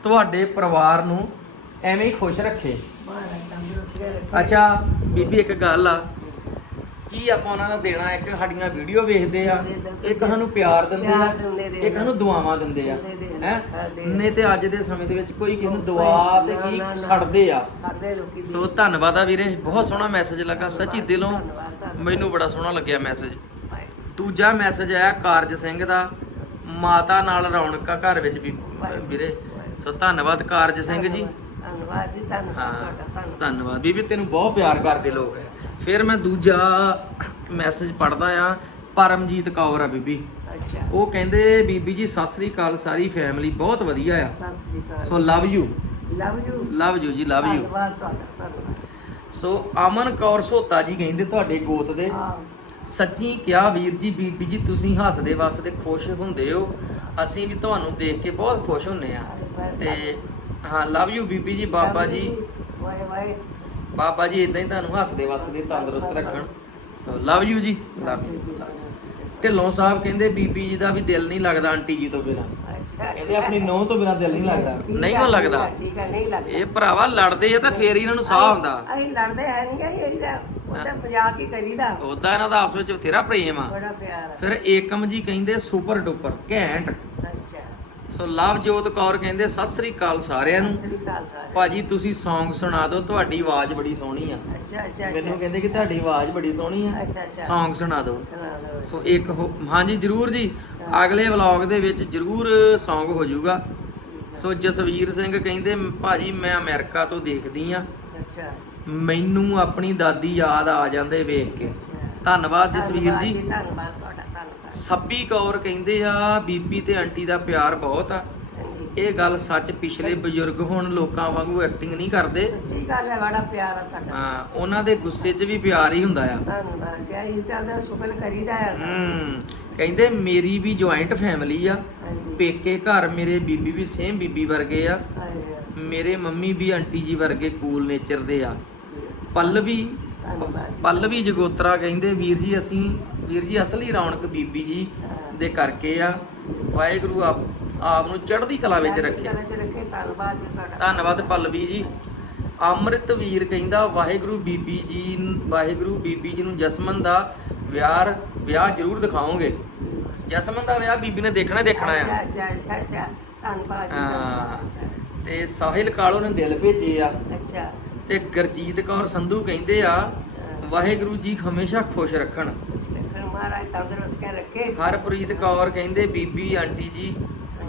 Speaker 1: ਤੁਹਾਡੇ ਪਰਿਵਾਰ ਨੂੰ ਐਵੇਂ ਹੀ ਖੁਸ਼ ਰੱਖੇ। ਅੱਛਾ ਬੀਬੀ ਇੱਕ ਗੱਲ ਆ। ਕੀ ਆਪਾਂ ਉਹਨਾਂ ਦਾ ਦੇਣਾ? ਇੱਕ ਸਾਡੀਆਂ ਵੀਡੀਓ ਵੇਖਦੇ ਆ ਇੱਕ ਸਾਨੂੰ ਪਿਆਰ ਦਿੰਦੇ ਆ ਇੱਕ ਸਾਨੂੰ ਦੁਆਵਾਂ ਦਿੰਦੇ ਆ ਹੈ। ਨਹੀਂ ਤੇ ਅੱਜ ਦੇ ਸਮੇਂ ਦੇ ਵਿੱਚ ਕੋਈ ਕਿਸੇ ਨੂੰ ਦੁਆ ਤੇ ਕੀ
Speaker 2: ਨਾ, ਨਾ, ਨਾ।
Speaker 1: ਛੱਡਦੇ ਆ ਸੋ ਧੰਨਵਾਦ ਆ ਵੀਰੇ ਬਹੁਤ ਸੋਹਣਾ ਮੈਸੇਜ ਲੱਗਾ। ਸੱਚੀ ਦਿਲੋਂ। ਮੈਨੂੰ ਬੜਾ ਸੋਹਣਾ ਲੱਗਿਆ ਮੈਸੇਜ ਦੂਜਾ ਮੈਸੇਜ ਆਇਆ ਕਾਰਜ ਸਿੰਘ ਦਾ ਮਾਤਾ ਨਾਲ ਰੌਣਕਾਂ ਘਰ ਵਿੱਚ ਵੀ ਵੀਰੇ। ਸੋ ਧੰਨਵਾਦ ਕਾਰਜ ਸਿੰਘ ਜੀ।
Speaker 2: ਧੰਨਵਾਦ ਜੀ ਧੰਨਵਾਦ
Speaker 1: ਹਾਂ।
Speaker 2: ਤੁਹਾਡਾ ਧੰਨਵਾਦ।
Speaker 1: ਧੰਨਵਾਦ। ਬੀਬੀ ਤੈਨੂੰ ਬਹੁਤ ਪਿਆਰ ਕਰਦੇ ਲੋਕ ਫਿਰ ਮੈਂ ਦੂਜਾ ਮੈਸੇਜ ਪੜਦਾ ਆ ਪਰਮਜੀਤ ਕੌਰ ਆ ਬੀਬੀ।
Speaker 2: ਅੱਛਾ।
Speaker 1: ਉਹ ਕਹਿੰਦੇ ਬੀਬੀ ਜੀ ਸਤਿ ਸ੍ਰੀ ਅਕਾਲ ਸਾਰੀ ਫੈਮਿਲੀ ਬਹੁਤ ਵਧੀਆ ਆ।
Speaker 2: ਸਤਿ ਸ੍ਰੀ ਅਕਾਲ।
Speaker 1: So love you
Speaker 2: love you
Speaker 1: love you ਜੀ ਲਵ ਯੂ
Speaker 2: ਧੰਨਵਾਦ ਤੁਹਾਡਾ ਧੰਨਵਾਦ।
Speaker 1: ਸੋ ਅਮਨ ਕੌਰ ਸੋਤਾ ਜੀ ਕਹਿੰਦੇ ਤੁਹਾਡੇ ਗੋਤ ਦੇ।
Speaker 2: ਹਾਂ।
Speaker 1: ਸੱਚੀ ਕਿਹਾ ਵੀਰ ਜੀ ਬੀਬੀ ਜੀ ਤੁਸੀਂ ਹੱਸਦੇ ਵਸਦੇ ਖੁਸ਼ ਹੁੰਦੇ ਹੋ। ਅਸੀਂ ਵੀ ਤੁਹਾਨੂੰ ਦੇਖ ਕੇ ਬਹੁਤ ਖੁਸ਼ ਹੁੰਨੇ ਆ। ਤੇ ਹਾਂ ਲਵ ਯੂ ਬੀਬੀ ਜੀ ਬਾਬਾ ਜੀ।
Speaker 2: Y Y.
Speaker 1: ਬਾਬਾ ਜੀ ਇਦਾਂ ਹੀ ਤੁਹਾਨੂੰ ਹੱਸਦੇ ਵਸਦੇ ਤੰਦਰੁਸਤ ਰੱਖਣ। ਸੋ ਲਵ ਯੂ ਜੀ ਲਵ ਯੂ ਢਿੱਲੋਂ ਸਾਹਿਬ ਕਹਿੰਦੇ ਬੀਬੀ ਜੀ ਦਾ ਵੀ ਦਿਲ ਨਹੀਂ ਲੱਗਦਾ ਆਂਟੀ ਜੀ ਤੋਂ ਬਿਨਾ।
Speaker 2: ਅੱਛਾ
Speaker 1: ਕਹਿੰਦੇ ਆਪਣੀ ਨੌਂ ਤੋਂ ਬਿਨਾ ਦਿਲ ਨਹੀਂ ਲੱਗਦਾ। ਨਹੀਂ
Speaker 2: ਆ,
Speaker 1: ਉਹ ਲੱਗਦਾ।
Speaker 2: ਠੀਕ ਹੈ ਨਹੀਂ ਲੱਗਦਾ।
Speaker 1: ਇਹ ਭਰਾਵਾ ਲੜਦੇ ਆ ਤਾਂ ਫੇਰ ਇਹਨਾਂ ਨੂੰ ਸਾਹ ਆਉਂਦਾ
Speaker 2: ਅਸੀਂ ਲੜਦੇ ਹੈ ਨਹੀਂ ਗਏ ਇਹਦਾ ਉਹਦਾ ਮਜ਼ਾਕ ਹੀ ਕਰੀਦਾ।
Speaker 1: ਉਦਾਂ ਇਹਨਾਂ ਦਾ ਆਪਸ ਵਿੱਚ ਬਥੇਰਾ ਪ੍ਰੇਮ ਆ।
Speaker 2: ਬੜਾ ਪਿਆਰ ਹੈ
Speaker 1: ਫਿਰ ਏਕਮ ਜੀ ਕਹਿੰਦੇ ਸੁਪਰ ਡੁਪਰ ਘੈਂਟ। ਸੋ ਲਵਜੋਤ ਕੌਰ ਕਹਿੰਦੇ ਸਤਿ ਸ੍ਰੀ ਅਕਾਲ ਸਾਰਿਆਂ ਨੂੰ।
Speaker 2: ਸਤਿ ਸ੍ਰੀ ਅਕਾਲ ਸਾਰੇ
Speaker 1: ਭਾਜੀ ਤੁਸੀਂ Song ਸੁਣਾ ਦਿਓ ਤੁਹਾਡੀ ਆਵਾਜ਼ ਬੜੀ ਸੋਹਣੀ ਆ।
Speaker 2: ਅੱਛਾ ਅੱਛਾ
Speaker 1: ਮੈਨੂੰ ਕਹਿੰਦੇ ਕਿ ਤੁਹਾਡੀ ਆਵਾਜ਼ ਬੜੀ ਸੋਹਣੀ ਆ।
Speaker 2: ਅੱਛਾ ਅੱਛਾ।
Speaker 1: Song ਸੁਣਾ ਦਿਓ।
Speaker 2: ਸੁਣਾ ਦਿਓ।
Speaker 1: ਸੋ ਇੱਕ ਹੋ- ਹਾਂਜੀ ਜਰੂਰ ਜੀ। ਅਗਲੇ ਵਲੌਗ ਦੇ ਵਿੱਚ ਜਰੂਰ Song ਹੋ ਜਾਊਗਾ। ਸੋ ਜਸਵੀਰ ਸਿੰਘ ਕਹਿੰਦੇ ਭਾਜੀ ਮੈਂ ਅਮਰੀਕਾ ਤੋਂ ਦੇਖਦੀ ਆ।
Speaker 2: ਅੱਛਾ।
Speaker 1: ਮੈਨੂੰ ਆਪਣੀ ਦਾਦੀ ਯਾਦ ਆ ਜਾਂਦੇ ਵੇਖ ਕੇ।
Speaker 2: ਅੱਛਾ।
Speaker 1: ਧੰਨਵਾਦ ਜਸਵੀਰ
Speaker 2: ਧੰਨਵਾਦ
Speaker 1: ਜੀ।
Speaker 2: ਧੰਨਵਾਦ ਤੁਹਾਡਾ। ਧੰਨਵਾਦ
Speaker 1: ਸੱਬੀ ਕੌਰ ਕਹਿੰਦੇ ਆ ਬੀਬੀ ਤੇ ਆਂਟੀ ਦਾ ਪਿਆਰ ਬਹੁਤ ਆ। ਇਹ ਗੱਲ ਸੱਚ ਪਿਛਲੇ ਬਜ਼ੁਰਗ ਹੁਣ ਲੋਕਾਂ ਵਾਂਗੂ ਐਕਟਿੰਗ ਨਹੀਂ ਕਰਦੇ।
Speaker 2: ਸੱਚੀ ਗੱਲ ਹੈ ਬੜਾ ਪਿਆਰ ਆ ਸਾਡਾ।
Speaker 1: ਹਾਂ ਉਹਨਾਂ ਦੇ ਗੁੱਸੇ 'ਚ ਵੀ ਪਿਆਰ ਹੀ ਹੁੰਦਾ ਆ।
Speaker 2: ਧੰਨਵਾਦ ਜੀ ਇਹ ਚੱਲਦਾ ਸ਼ੁਕਰ ਕਰੀਦਾ ਹੈ
Speaker 1: ਹੂੰ ਕਹਿੰਦੇ ਮੇਰੀ ਵੀ ਜੁਆਇੰਟ ਫੈਮਿਲੀ ਆ।
Speaker 2: ਹਾਂਜੀ।
Speaker 1: ਪੇਕੇ ਘਰ ਮੇਰੇ ਬੀਬੀ ਵੀ ਸੇਮ ਬੀਬੀ ਵਰਗੇ ਆ।
Speaker 2: ਹਾਂਜੀ।
Speaker 1: ਮੇਰੇ ਮੰਮੀ ਵੀ ਆਂਟੀ ਜੀ ਵਰਗੇ ਕੂਲ ਨੇਚਰ ਦੇ ਆ। ਪੱਲਵੀ
Speaker 2: ਧੰਨਵਾਦ।
Speaker 1: ਪੱਲਵੀ ਜਗੋਤਰਾ ਕਹਿੰਦੇ ਵੀਰ ਜੀ ਅਸੀਂ ਵੀਰ ਜੀ ਅਸਲੀ ਰੌਣਕ ਬੀਬੀ ਜੀ ਦੇ ਕਰਕੇ ਆ। ਵਾਹਿਗੁਰੂ ਆਪ ਆਪ ਨੂੰ ਚੜ੍ਹਦੀ ਕਲਾ ਵਿੱਚ ਰੱਖੇ।
Speaker 2: ਧੰਨਵਾਦ ਜੀ ਤੁਹਾਡਾ।
Speaker 1: ਧੰਨਵਾਦ ਪੱਲਵੀ ਜੀ। ਅੰਮ੍ਰਿਤ ਵੀਰ ਕਹਿੰਦਾ ਵਾਹਿਗੁਰੂ ਬੀਬੀ ਜੀ ਵਾਹਿਗੁਰੂ ਬੀਬੀ ਜੀ ਨੂੰ ਜਸਮਨ ਦਾ ਵਿਆਹ ਵਿਆਹ ਜ਼ਰੂਰ ਦਿਖਾਓਗੇ। ਜਸਮਨ ਦਾ ਵਿਆਹ ਬੀਬੀ ਨੇ ਦੇਖਣਾ ਦੇਖਣਾ ਆ।
Speaker 2: ਅੱਛਾ ਅੱਛਾ ਅੱਛਾ ਅੱਛਾ। ਧੰਨਵਾਦ ਜੀ
Speaker 1: ਹਾਂ।
Speaker 2: ਧੰਨਵਾਦ।
Speaker 1: ਤੇ ਸਾਹਿਲ ਕਾਲੋ ਨੇ ਦਿਲ ਭੇਜੇ ਆ।
Speaker 2: ਅੱਛਾ।
Speaker 1: ਤੇ ਗਰਜੀਤ ਕੌਰ ਸੰਧੂ ਕਹਿੰਦੇ ਆ ਵਾਹਿਗੁਰੂ ਜੀ ਹਮੇਸ਼ਾ ਖੁਸ਼ ਰੱਖਣ।
Speaker 2: ਮਹਾਰਾਜ ਤੰਦਰੁਸਤ ਕੇ ਰੱਖੇ।
Speaker 1: ਹਰਪ੍ਰੀਤ ਕੌਰ ਕਹਿੰਦੇ ਬੀਬੀ ਆਂਟੀ ਜੀ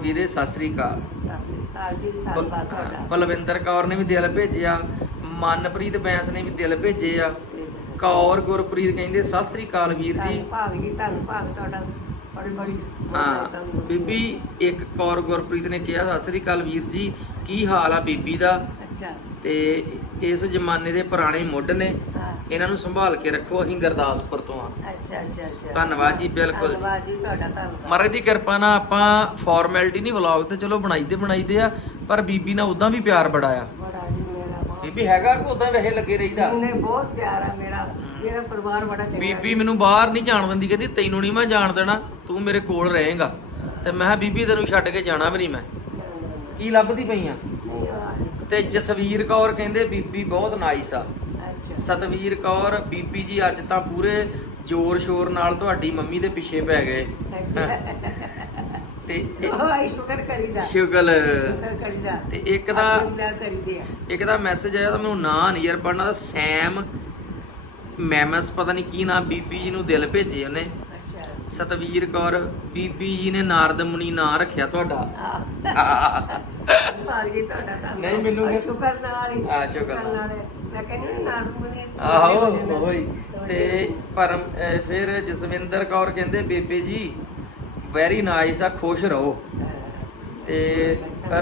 Speaker 1: ਵੀਰੇ ਸਤਿ ਸ੍ਰੀ ਅਕਾਲ।
Speaker 2: ਸਤਿ ਸ੍ਰੀ ਅਕਾਲ ਜੀ ਧੰਨਵਾਦ ਤੁਹਾਡਾ।
Speaker 1: ਬਲਵਿੰਦਰ ਕੌਰ ਨੇ ਵੀ ਦਿਲ ਭੇਜਿਆ ਮਨਪ੍ਰੀਤ ਬੈਂਸ ਨੇ ਵੀ ਦਿਲ ਭੇਜੇ ਆ। ਕੌਰ ਗੁਰਪ੍ਰੀਤ ਕਹਿੰਦੇ ਸਤਿ ਸ੍ਰੀ ਅਕਾਲ ਵੀਰ ਜੀ।
Speaker 2: ਧੰਨ ਭਾਗ ਜੀ ਧੰਨ ਭਾਗ ਤੁਹਾਡਾ। ਬੜੀ ਬੜੀ
Speaker 1: ਹਾਂ ਬੀਬੀ ਇੱਕ ਕੌਰ ਗੁਰਪ੍ਰੀਤ ਨੇ ਕਿਹਾ ਸਤਿ ਸ੍ਰੀ ਅਕਾਲ ਵੀਰ ਜੀ ਕੀ ਹਾਲ ਆ ਬੀਬੀ ਦਾ?
Speaker 2: ਅੱਛਾ।
Speaker 1: ਤੇ ਇਸ ਜ਼ਮਾਨੇ ਦੇ ਪੁਰਾਣੇ ਮੁੱਢ ਨੇ।
Speaker 2: ਹਾਂ।
Speaker 1: ਇਹਨਾਂ ਨੂੰ ਸੰਭਾਲ ਕੇ ਰੱਖੋ ਅਸੀਂ ਗੁਰਦਾਸਪੁਰ ਤੋਂ ਆ
Speaker 2: ਅੱਛਾ ਅੱਛਾ ਅੱਛਾ।
Speaker 1: ਧੰਨਵਾਦ ਜੀ ਬਿਲਕੁਲ ਜੀ।
Speaker 2: ਧੰਨਵਾਦ ਜੀ ਤੁਹਾਡਾ ਧੰਨਵਾਦ।
Speaker 1: ਮਹਾਰਾਜ ਦੀ ਕਿਰਪਾ ਨਾਲ ਆਪਾਂ ਫਾਰਮੈਲਿਟੀ ਨਹੀਂ ਵਲੌਗ ਤੇ ਚਲੋ ਬਣਾਈਦੇ ਬਣਾਈਦੇ ਆ ਪਰ ਬੀਬੀ ਨਾਲ ਉਦਾਂ ਵੀ ਪਿਆਰ ਬੜਾ ਆ।
Speaker 2: ਬੜਾ ਜੀ ਮੇਰਾ ਬਹੁਤ
Speaker 1: ਬੀਬੀ ਹੈਗਾ ਕਿ ਉਦਾਂ ਵੈਸੇ ਲੱਗੇ ਰਹੀਦਾ?
Speaker 2: ਇਹਨੇ ਬਹੁਤ ਪਿਆਰ ਆ ਮੇਰਾ। ਮੇਰਾ ਪਰਿਵਾਰ ਬੜਾ ਚੰਗਾ
Speaker 1: ਬੀਬੀ ਮੈਨੂੰ ਬਾਹਰ ਨਹੀਂ ਜਾਣ ਦਿੰਦੀ ਕਹਿੰਦੀ ਤੈਨੂੰ ਨਹੀਂ ਮੈਂ ਜਾਣ ਦੇਣਾ ਤੂੰ ਮੇਰੇ ਕੋਲ ਰਹੇਗਾ। ਤੇ ਮੈਂ ਕਿਹਾ ਬੀਬੀ ਤੈਨੂੰ ਛੱਡ ਕੇ ਜਾਣਾ ਵੀ ਨਹੀਂ ਮੈਂ। ਕੀ ਲੱਭਦੀ ਪਈ ਆ?
Speaker 2: ਨਹੀਂ
Speaker 1: ਤੇ ਜਸਵੀਰ ਕੌਰ ਕਹਿੰਦੇ ਬੀਬੀ ਬਹੁਤ ਨਾਈਸ ਆ। ਸਤਵੀਰ ਕੌਰ ਬੀਬੀ ਜੀ ਅੱਜ ਤਾਂ ਪੂਰੇ ਜ਼ੋਰ ਸ਼ੋਰ ਨਾਲ ਤੁਹਾਡੀ ਮੰਮੀ ਦੇ ਪਿੱਛੇ ਪੈ ਗਏ। ਤੇ
Speaker 2: ਆਈ ਸ਼ੁਕਰ ਕਰੀਦਾ। ਸ਼ੁਕਰ। ਕਰੀਦਾ।
Speaker 1: ਤੇ ਇੱਕ ਦਾ
Speaker 2: ਸ਼ੁਕਰ ਕਰੀਦੇ ਆ।
Speaker 1: ਇੱਕ ਦਾ ਮੈਸੇਜ ਆਇਆ ਤਾਂ ਮੈਨੂੰ ਨਾਂ ਨਹੀਂ ਯਾਰ ਪੜਨਾ ਸੈਮ ਮੈਮਸ ਪਤਾ ਨਹੀਂ ਕੀ ਨਾਮ ਬੀਬੀ ਜੀ ਨੂੰ ਦਿਲ ਭੇਜੇ ਉਹਨੇ।
Speaker 2: ਅੱਛਾ।
Speaker 1: ਸਤਵੀਰ ਕੌਰ ਬੀਬੀ ਜੀ ਨੇ ਨਾਰਦ ਮੁਨੀ ਨਾਂ ਰੱਖਿਆ ਤੁਹਾਡਾ।
Speaker 2: ਭਾਗ ਜੀ ਤੁਹਾਡਾ ਧੰਨਵਾਦ।
Speaker 1: ਨਹੀਂ, ਮੈਨੂੰ
Speaker 2: ਸ਼ੁਕਰ ਨਾਲ ਹੀ।
Speaker 1: ਹਾਂ, ਸ਼ੁਕਰ ਨਾਲ।
Speaker 2: ਨਾਲ ਹੀ। ਮੈਂ ਕਹਿੰਦੀ ਨਾ ਨਾਰਮੂ ਦੀ
Speaker 1: ਆਹੋ ਹੋਈ। ਤੇ ਪਰਮ ਅਹ ਫਿਰ ਜਸਵਿੰਦਰ ਕੌਰ ਕਹਿੰਦੇ ਬੇਬੇ ਜੀ ਵੈਰੀ ਨਾਈਸ ਆ ਖੁਸ਼ ਰਹੋ। ਤੇ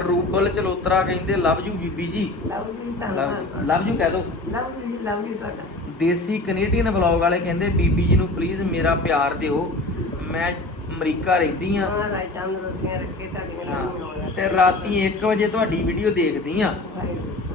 Speaker 1: ਰੂਬਲ ਚਲੋਤਰਾ ਕਹਿੰਦੇ ਲਵ ਯੂ ਬੀਬੀ ਜੀ।
Speaker 2: ਲਵ ਜੀ ਧੰਨਵਾਦ
Speaker 1: ਲਵ ਯੂ ਕਹਿ ਦੋ।
Speaker 2: ਲਵ ਜੀ ਲਵ ਜੀ ਤੁਹਾਡਾ।
Speaker 1: ਦੇਸੀ ਕੈਨੇਡੀਅਨ ਵਲੌਗ ਵਾਲੇ ਕਹਿੰਦੇ ਬੀਬੀ ਜੀ ਨੂੰ ਪਲੀਜ਼ ਮੇਰਾ ਪਿਆਰ ਦਿਓ। ਮੈਂ ਅਮਰੀਕਾ ਰਹਿੰਦੀ ਆ।
Speaker 2: ਰੱਖੇ ਤੁਹਾਡੀਆਂ।
Speaker 1: ਤੇ ਰਾਤੀ 1 ਵਜੇ ਤੁਹਾਡੀ ਵੀਡੀਓ ਦੇਖਦੀ ਆ।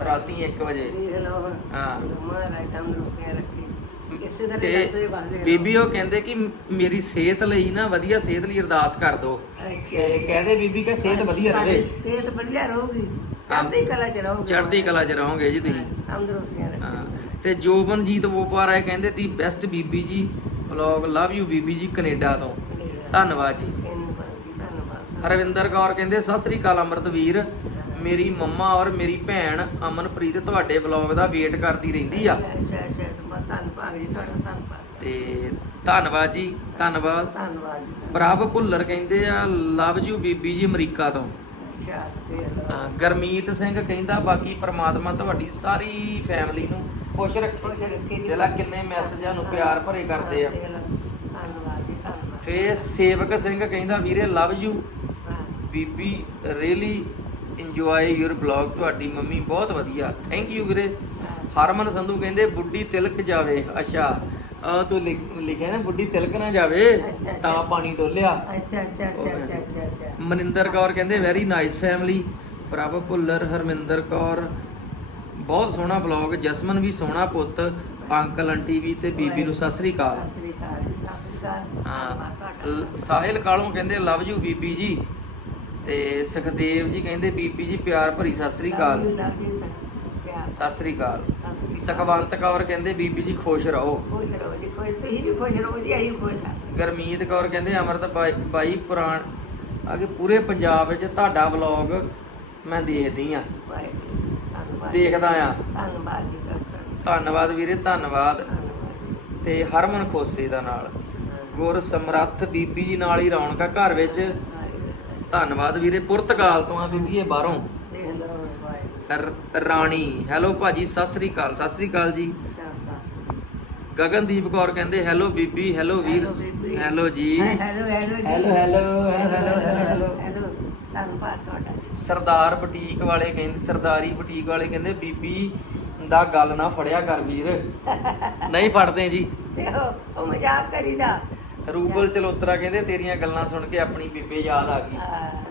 Speaker 1: ਰਾਤੀ 1 ਵਜੇ।
Speaker 2: ਦੇਖ ਲਓ ਹੁਣ।
Speaker 1: ਹਾਂ।
Speaker 2: ਮਹਾਰਾਜ ਤੰਦਰੁਸਤੀਆਂ ਰੱਖੇ। ਕਿਸੇ ਦਾ
Speaker 1: ਤੇ
Speaker 2: ਰਸਤੇ ਵਸਦੇ ਰਹੋ।
Speaker 1: ਬੀਬੀ ਉਹ ਕਹਿੰਦੇ ਕਿ ਮੇਰੀ ਸਿਹਤ ਲਈ ਨਾ ਵਧੀਆ ਸਿਹਤ ਲਈ ਅਰਦਾਸ ਕਰ ਦਿਓ
Speaker 2: ਅੱਛਾ
Speaker 1: ਤੇ ਕਹਿੰਦੇ ਬੀਬੀ ਕਿ ਸਿਹਤ ਵਧੀਆ ਰਵੇ
Speaker 2: ਸਿਹਤ ਵਧੀਆ ਰਹੂਗੀ। ਚੜ੍ਹਦੀ ਕਲਾ ਚ ਰਹੋਗੇ
Speaker 1: ਚੜ੍ਹਦੀ ਕਲਾ 'ਚ ਰਹੋਗੇ ਜੀ ਤੁਸੀਂ।
Speaker 2: ਤੰਦਰੁਸਤੀਆਂ ਰੱਖੇ।
Speaker 1: ਹਾਂ। ਤੇ ਜੋਬਨਜੀਤ ਵੋਪਾਰਾ ਇਹ ਕਹਿੰਦੇ ਦੀ ਬੈਸਟ ਬੀਬੀ ਜੀ। ਵਲੌਗ ਲਵ ਯੂ ਬੀਬੀ ਜੀ ਕੈਨੇਡਾ ਤੋਂ। ਧੰਨਵਾਦ ਜੀ।
Speaker 2: ਧੰਨਵਾਦ ਜੀ ਧੰਨਵਾਦ।
Speaker 1: ਹਰਵਿੰਦਰ ਕੌਰ ਕਹਿੰਦੇ ਸਤਿ ਸ੍ਰੀ ਅਕਾਲ ਅੰਮ੍ਰਿਤਵੀਰ। ਮੇਰੀ ਮੰਮਾ ਔਰ ਮੇਰੀ ਭੈਣ ਅਮਨਪ੍ਰੀਤ ਤੁਹਾਡੇ ਵਲੌਗ ਦਾ ਵੇਟ ਕਰਦੀ ਰਹਿੰਦੀ ਆ।
Speaker 2: ਅੱਛਾ ਅੱਛਾ ਅੱਛਾ ਸਮਾਂ ਧੰਨਵਾਦ ਜੀ ਤੁਹਾਡਾ ਧੰਨਵਾਦ।
Speaker 1: ਤੇ ਧੰਨਵਾਦ ਜੀ ਧੰਨਵਾਦ।
Speaker 2: ਧੰਨਵਾਦ ਜੀ
Speaker 1: ਪ੍ਰਭ ਭੁੱਲਰ ਕਹਿੰਦੇ ਆ ਲਵ ਯੂ ਬੀਬੀ ਜੀ ਅਮਰੀਕਾ ਤੋਂ।
Speaker 2: ਅੱਛਾ
Speaker 1: ਹਾਂ, ਗਰਮੀਤ ਸਿੰਘ ਕਹਿੰਦਾ ਬਾਕੀ ਪ੍ਰਮਾਤਮਾ ਤੁਹਾਡੀ ਸਾਰੀ ਫੈਮਿਲੀ ਨੂੰ ਖੁਸ਼ ਰੱਖੇ।
Speaker 2: ਖੁਸ਼ ਰੱਖੇ ਜੀ।
Speaker 1: ਦਿਲਾ ਕਿੰਨੇ ਮੈਸੇਜਾਂ ਨੂੰ ਪਿਆਰ ਭਰੇ ਕਰਦੇ ਆ।
Speaker 2: ਧੰਨਵਾਦ ਜੀ ਧੰਨਵਾਦ।
Speaker 1: ਫੇਰ ਸੇਵਕ ਸਿੰਘ ਕਹਿੰਦਾ ਵੀਰੇ ਲਵ ਯੂ।
Speaker 2: ਹਾਂ।
Speaker 1: ਬੀਬੀ ਰੀਲੀ ਇੰਜੋਏ ਯੂਰ ਬਲੌਗ ਤੁਹਾਡੀ ਮੰਮੀ ਬਹੁਤ ਵਧੀਆ। ਥੈਂਕ ਯੂ ਵੀਰੇ। ਹਰਮਨ ਸੰਧੂ ਕਹਿੰਦੇ ਬੁੱਢੀ ਤਿਲਕ ਜਾਵੇ। ਅੱਛਾ। ਆ ਤੂੰ ਲਿਖ- ਲਿਖਿਆ ਨਾ ਬੁੱਢੀ ਤਿਲਕ ਨਾ ਜਾਵੇ।
Speaker 2: ਅੱਛਾ,
Speaker 1: ਤਾਂ। ਪਾਣੀ ਡੋਲਿਆ।
Speaker 2: ਅੱਛਾ ਅੱਛਾ ਅੱਛਾ ਅੱਛਾ ਅੱਛਾ ਅੱਛਾ।
Speaker 1: ਮਨਿੰਦਰ ਕੌਰ ਕਹਿੰਦੇ ਵੈਰੀ ਨਾਈਸ ਫੈਮਿਲੀ ਪ੍ਰਭ ਭੁੱਲਰ ਹਰਮਿੰਦਰ ਕੌਰ। ਬਹੁਤ ਸੋਹਣਾ ਬਲੌਗ ਜਸਮਨ ਵੀ ਸੋਹਣਾ ਪੁੱਤ। ਅੰਕਲ ਆਂਟੀ ਵੀ ਤੇ ਬੀਬੀ ਨੂੰ ਸਤਿ ਸ੍ਰੀ ਅਕਾਲ।
Speaker 2: ਸਤਿ ਸ੍ਰੀ ਅਕਾਲ ਜੀ। ਸਤਿ ਸ੍ਰੀ ਅਕਾਲ।
Speaker 1: ਹਾਂ। ਲ- ਸਾਹਿਲ ਕਾਲੋਂ ਕਹਿੰਦੇ ਲਵ ਯੂ ਬੀਬੀ ਜੀ। ਤੇ ਸੁਖਦੇਵ ਜੀ ਕਹਿੰਦੇ ਬੀਬੀ ਜੀ ਪਿਆਰ ਭਰੀ ਸਤਿ ਸ੍ਰੀ ਅਕਾਲ.
Speaker 2: ਪਿਆਰ
Speaker 1: ਸਤਿ ਸ੍ਰੀ ਅਕਾਲ।
Speaker 2: ਸਤਿ ਸ੍ਰੀ ਅਕਾਲ।
Speaker 1: ਸੁਖਵੰਤ ਕੌਰ ਕਹਿੰਦੇ ਬੀਬੀ ਜੀ ਖੁਸ਼ ਰਹੋ।
Speaker 2: ਖੁਸ਼ ਰਹੋ ਜੀ ਖੁਸ਼ ਤੁਸੀਂ ਵੀ ਖੁਸ਼ ਰਹੋ ਜੀ ਅਸੀਂ ਖੁਸ਼ ਆ
Speaker 1: ਗਰਮੀਤ ਕੌਰ ਕਹਿੰਦੇ ਅਮਰਤ ਬਾਈ- ਬਾਈ ਪੁਰਾਣ ਅਗੇ ਪੂਰੇ ਪੰਜਾਬ ਵਿੱਚ ਤੁਹਾਡਾ ਵਲੌਗ ਮੈਂ ਦੇਖਦੀ ਆ
Speaker 2: ਵਾਹਿਗੁਰੂ ਧੰਨਵਾਦ ਜੀ।
Speaker 1: ਦੇਖਦਾ ਆ
Speaker 2: ਧੰਨਵਾਦ ਜੀ ਤੁਹਾਡਾ।
Speaker 1: ਧੰਨਵਾਦ ਵੀਰੇ ਧੰਨਵਾਦ।
Speaker 2: ਧੰਨਵਾਦ
Speaker 1: ਤੇ ਹਰਮਨ ਖੋਸੇ ਦਾ ਨਾਲ। ਗੁਰ ਸਮਰੱਥ ਬੀਬੀ ਜੀ ਨਾਲ ਹੀ ਰੌਣਕਾਂ ਘਰ ਵਿੱਚ। ਧੰਨਵਾਦ ਵੀਰੇ ਪੁਰਤਗਾਲ ਤੋਂ ਆ ਬੀਬੀ ਇਹ ਬਾਹਰੋਂ।
Speaker 2: ਦੇਖ ਲਓ ਵਾਹਿਗੁਰੂ।
Speaker 1: ਰ- ਰਾਣੀ ਹੈਲੋ ਭਾਜੀ ਸਤਿ ਸ੍ਰੀ ਅਕਾਲ ਸਤਿ ਸ੍ਰੀ ਅਕਾਲ ਜੀ। ਗਗਨਦੀਪ ਕੌਰ ਕਹਿੰਦੇ ਹੈਲੋ ਬੀਬੀ ਹੈਲੋ ਵੀਰ। ਹੈਲੋ ਜੀ।
Speaker 2: ਹੈਲੋ ਹੈਲੋ ਜੀ।
Speaker 1: Hello hello hello. Hello
Speaker 2: hello. ਧੰਨਵਾਦ ਤੁਹਾਡਾ ਜੀ।
Speaker 1: ਸਰਦਾਰ ਬੁਟੀਕ ਵਾਲੇ ਕਹਿੰਦੇ ਸਰਦਾਰੀ ਬੁਟੀਕ ਵਾਲੇ ਕਹਿੰਦੇ ਬੀਬੀ ਦਾ ਗੱਲ ਨਾ ਫੜਿਆ ਕਰ ਵੀਰ। ਨਹੀਂ ਫੜਦੇ ਜੀ।
Speaker 2: ਤੇ ਉਹ ਉਹ ਮਜ਼ਾਕ ਕਰੀਦਾ।
Speaker 1: ਰੂਬਲ ਚਲੋਤਰਾ ਕਹਿੰਦੇ ਤੇਰੀਆਂ ਗੱਲਾਂ ਸੁਣ ਕੇ ਆਪਣੀ ਬੇਬੇ ਯਾਦ ਆ ਗਈ।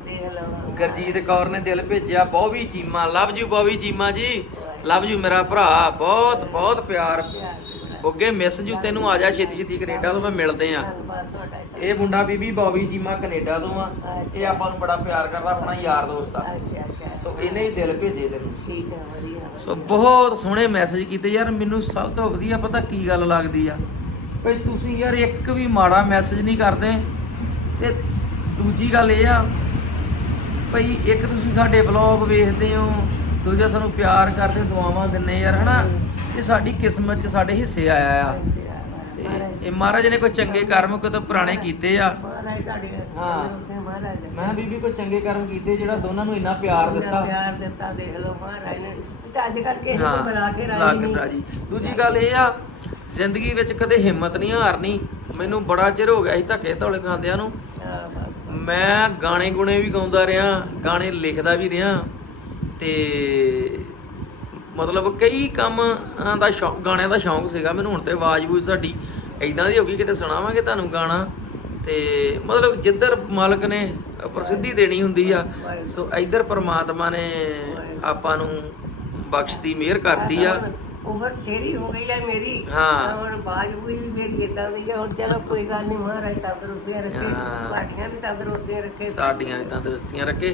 Speaker 2: ਦੇਖ ਲਓ
Speaker 1: ਗਰਜੀਤ ਕੌਰ ਨੇ ਦਿਲ ਭੇਜਿਆ Bobby Cheema love you Bobby Cheema ji. Love you ਮੇਰਾ ਭਰਾ ਬਹੁਤ ਬਹੁਤ ਪਿਆਰ। ਬੁੱਗੇ ਮਿਸ ਯੂ ਤੈਨੂੰ ਆ ਜਾ ਛੇਤੀ ਛੇਤੀ ਕੈਨੇਡਾ ਤੋਂ ਮੈਂ ਮਿਲਦੇ ਆ
Speaker 2: ਧੰਨਵਾਦ ਤੁਹਾਡਾ ਜੀ।
Speaker 1: ਇਹ ਮੁੰਡਾ ਬੀਬੀ ਬੌਬੀ ਚੀਮਾ ਕੈਨੇਡਾ ਤੋਂ ਆ। ਇਹ ਆਪਾਂ ਨੂੰ ਬੜਾ ਪਿਆਰ ਕਰਦਾ ਆਪਣਾ ਯਾਰ ਦੋਸਤ ਆ।
Speaker 2: ਅੱਛਾ ਅੱਛਾ।
Speaker 1: ਸੋ ਇਹਨੇ ਹੀ ਦਿਲ ਭੇਜੇ ਤੈਨੂੰ।
Speaker 2: ਠੀਕ ਹੈ ਵਧੀਆ
Speaker 1: ਸੋ ਬਹੁਤ ਸੋਹਣੇ ਮੈਸੇਜ ਕੀਤੇ ਯਾਰ ਮੈਨੂੰ ਸਭ ਤੋਂ ਵਧੀਆ ਪਤਾ ਕੀ ਗੱਲ ਲੱਗਦੀ ਆ? ਭਈ ਤੁਸੀਂ ਯਾਰ ਇੱਕ ਵੀ ਮਾੜਾ ਮੈਸੇਜ ਨਹੀਂ ਕਰਦੇ। ਤੇ ਦੂਜੀ ਗੱਲ ਇਹ ਆ ਭਈ ਇੱਕ ਤੁਸੀਂ ਸਾਡੇ ਵਲੌਗ ਵੇਖਦੇ ਹੋ ਦੂਜਾ ਸਾਨੂੰ ਪਿਆਰ ਕਰਦੇ ਦੁਆਵਾਂ ਦਿੰਨੇ ਯਾਰ ਹਨਾ? ਇਹ ਸਾਡੀ ਕਿਸਮਤ 'ਚ ਸਾਡੇ ਹਿੱਸੇ ਆਇਆ ਆ। ਤੇ ਇਹ ਮਹਾਰਾਜ ਨੇ ਕੋਈ ਚੰਗੇ ਕਰਮ ਕੋਈ ਤਾਂ ਪੁਰਾਣੇ ਕੀਤੇ ਆ।
Speaker 2: ਮਹਾਰਾਜ ਤੁਹਾਡੇ
Speaker 1: ਹਾਂ।
Speaker 2: ਉਸੇ ਮਹਾਰਾਜ।
Speaker 1: ਮੈਂ ਬੀਬੀ ਕੋਈ ਚੰਗੇ ਕਰਮ ਕੀਤੇ ਜਿਹੜਾ ਦੋਨਾਂ ਨੂੰ ਇੰਨਾ ਪਿਆਰ ਦਿੱਤਾ।
Speaker 2: ਪਿਆਰ ਦਿੱਤਾ ਦੇਖ ਲਓ ਮਹਾਰਾਜ ਨੇ। ਤੇ ਅੱਜ ਕੱਲ ਕਿਸੇ ਨੂੰ ਬੁਲਾ ਕੇ
Speaker 1: ਕੇ ਰਾਜੀ। ਦੂਜੀ ਗੱਲ ਇਹ ਆ ਜ਼ਿੰਦਗੀ ਵਿੱਚ ਕਦੇ ਹਿੰਮਤ ਨਹੀਂ ਹਾਰਨੀ। ਮੈਨੂੰ ਬੜਾ ਚਿਰ ਹੋ ਗਿਆ ਸੀ ਧੱਕੇ ਧੌਲੇ ਖਾਂਦਿਆਂ ਨੂੰ। ਮੈਂ ਗਾਣੇ ਗੁਣੇ ਵੀ ਗਾਉਂਦਾ ਰਿਹਾ ਗਾਣੇ ਲਿਖਦਾ ਵੀ ਰਿਹਾ ਤੇ ਮਤਲਬ ਕਈ ਕੰਮ ਦਾ ਸ਼ੌਕ ਗਾਣਿਆਂ ਦਾ ਸ਼ੌਂਕ ਸੀਗਾ। ਮੈਨੂੰ ਹੁਣ ਤੇ ਆਵਾਜ਼ ਵੀ ਸਾਡੀ ਇਦਾਂ ਦੀ ਹੋ ਗਈ ਕਿਤੇ ਸੁਣਾਵਾਂਗੇ ਤੁਹਾਨੂੰ ਗਾਣਾ। ਤੇ ਮਤਲਬ ਜਿੱਧਰ ਮਾਲਕ ਨੇ ਪ੍ਰਸਿੱਧੀ ਦੇਣੀ ਹੁੰਦੀ ਆ ਸੋ ਇੱਧਰ ਪ੍ਰਮਾਤਮਾ ਨੇ ਆਪਾਂ ਨੂੰ ਬਖਸ਼ ਦੀ ਮਿਹਰ ਕਰਤੀ ਆ।
Speaker 2: ਉਮਰ ਤੇਰੀ ਹੋ ਗਈ ਹੈ ਮੇਰੀ
Speaker 1: ਹਾਂ।
Speaker 2: ਹੁਣ ਬਾਜ ਹੋਈ ਵੀ ਮੇਰੀ ਇਦਾਂ ਦੀ ਹੈ ਹੁਣ ਚਲੋ ਕੋਈ ਗੱਲ ਨਹੀਂ ਮਹਾਰਾਜ ਤੰਦਰੁਸਤੀਆਂ ਰੱਖੇ
Speaker 1: ਹਾਂ।
Speaker 2: ਤੁਹਾਡੀਆਂ ਵੀ ਤੰਦਰੁਸਤੀਆਂ ਰੱਖੇ
Speaker 1: ਸਾਡੀਆਂ ਵੀ ਤੰਦਰੁਸਤੀਆਂ ਰੱਖੇ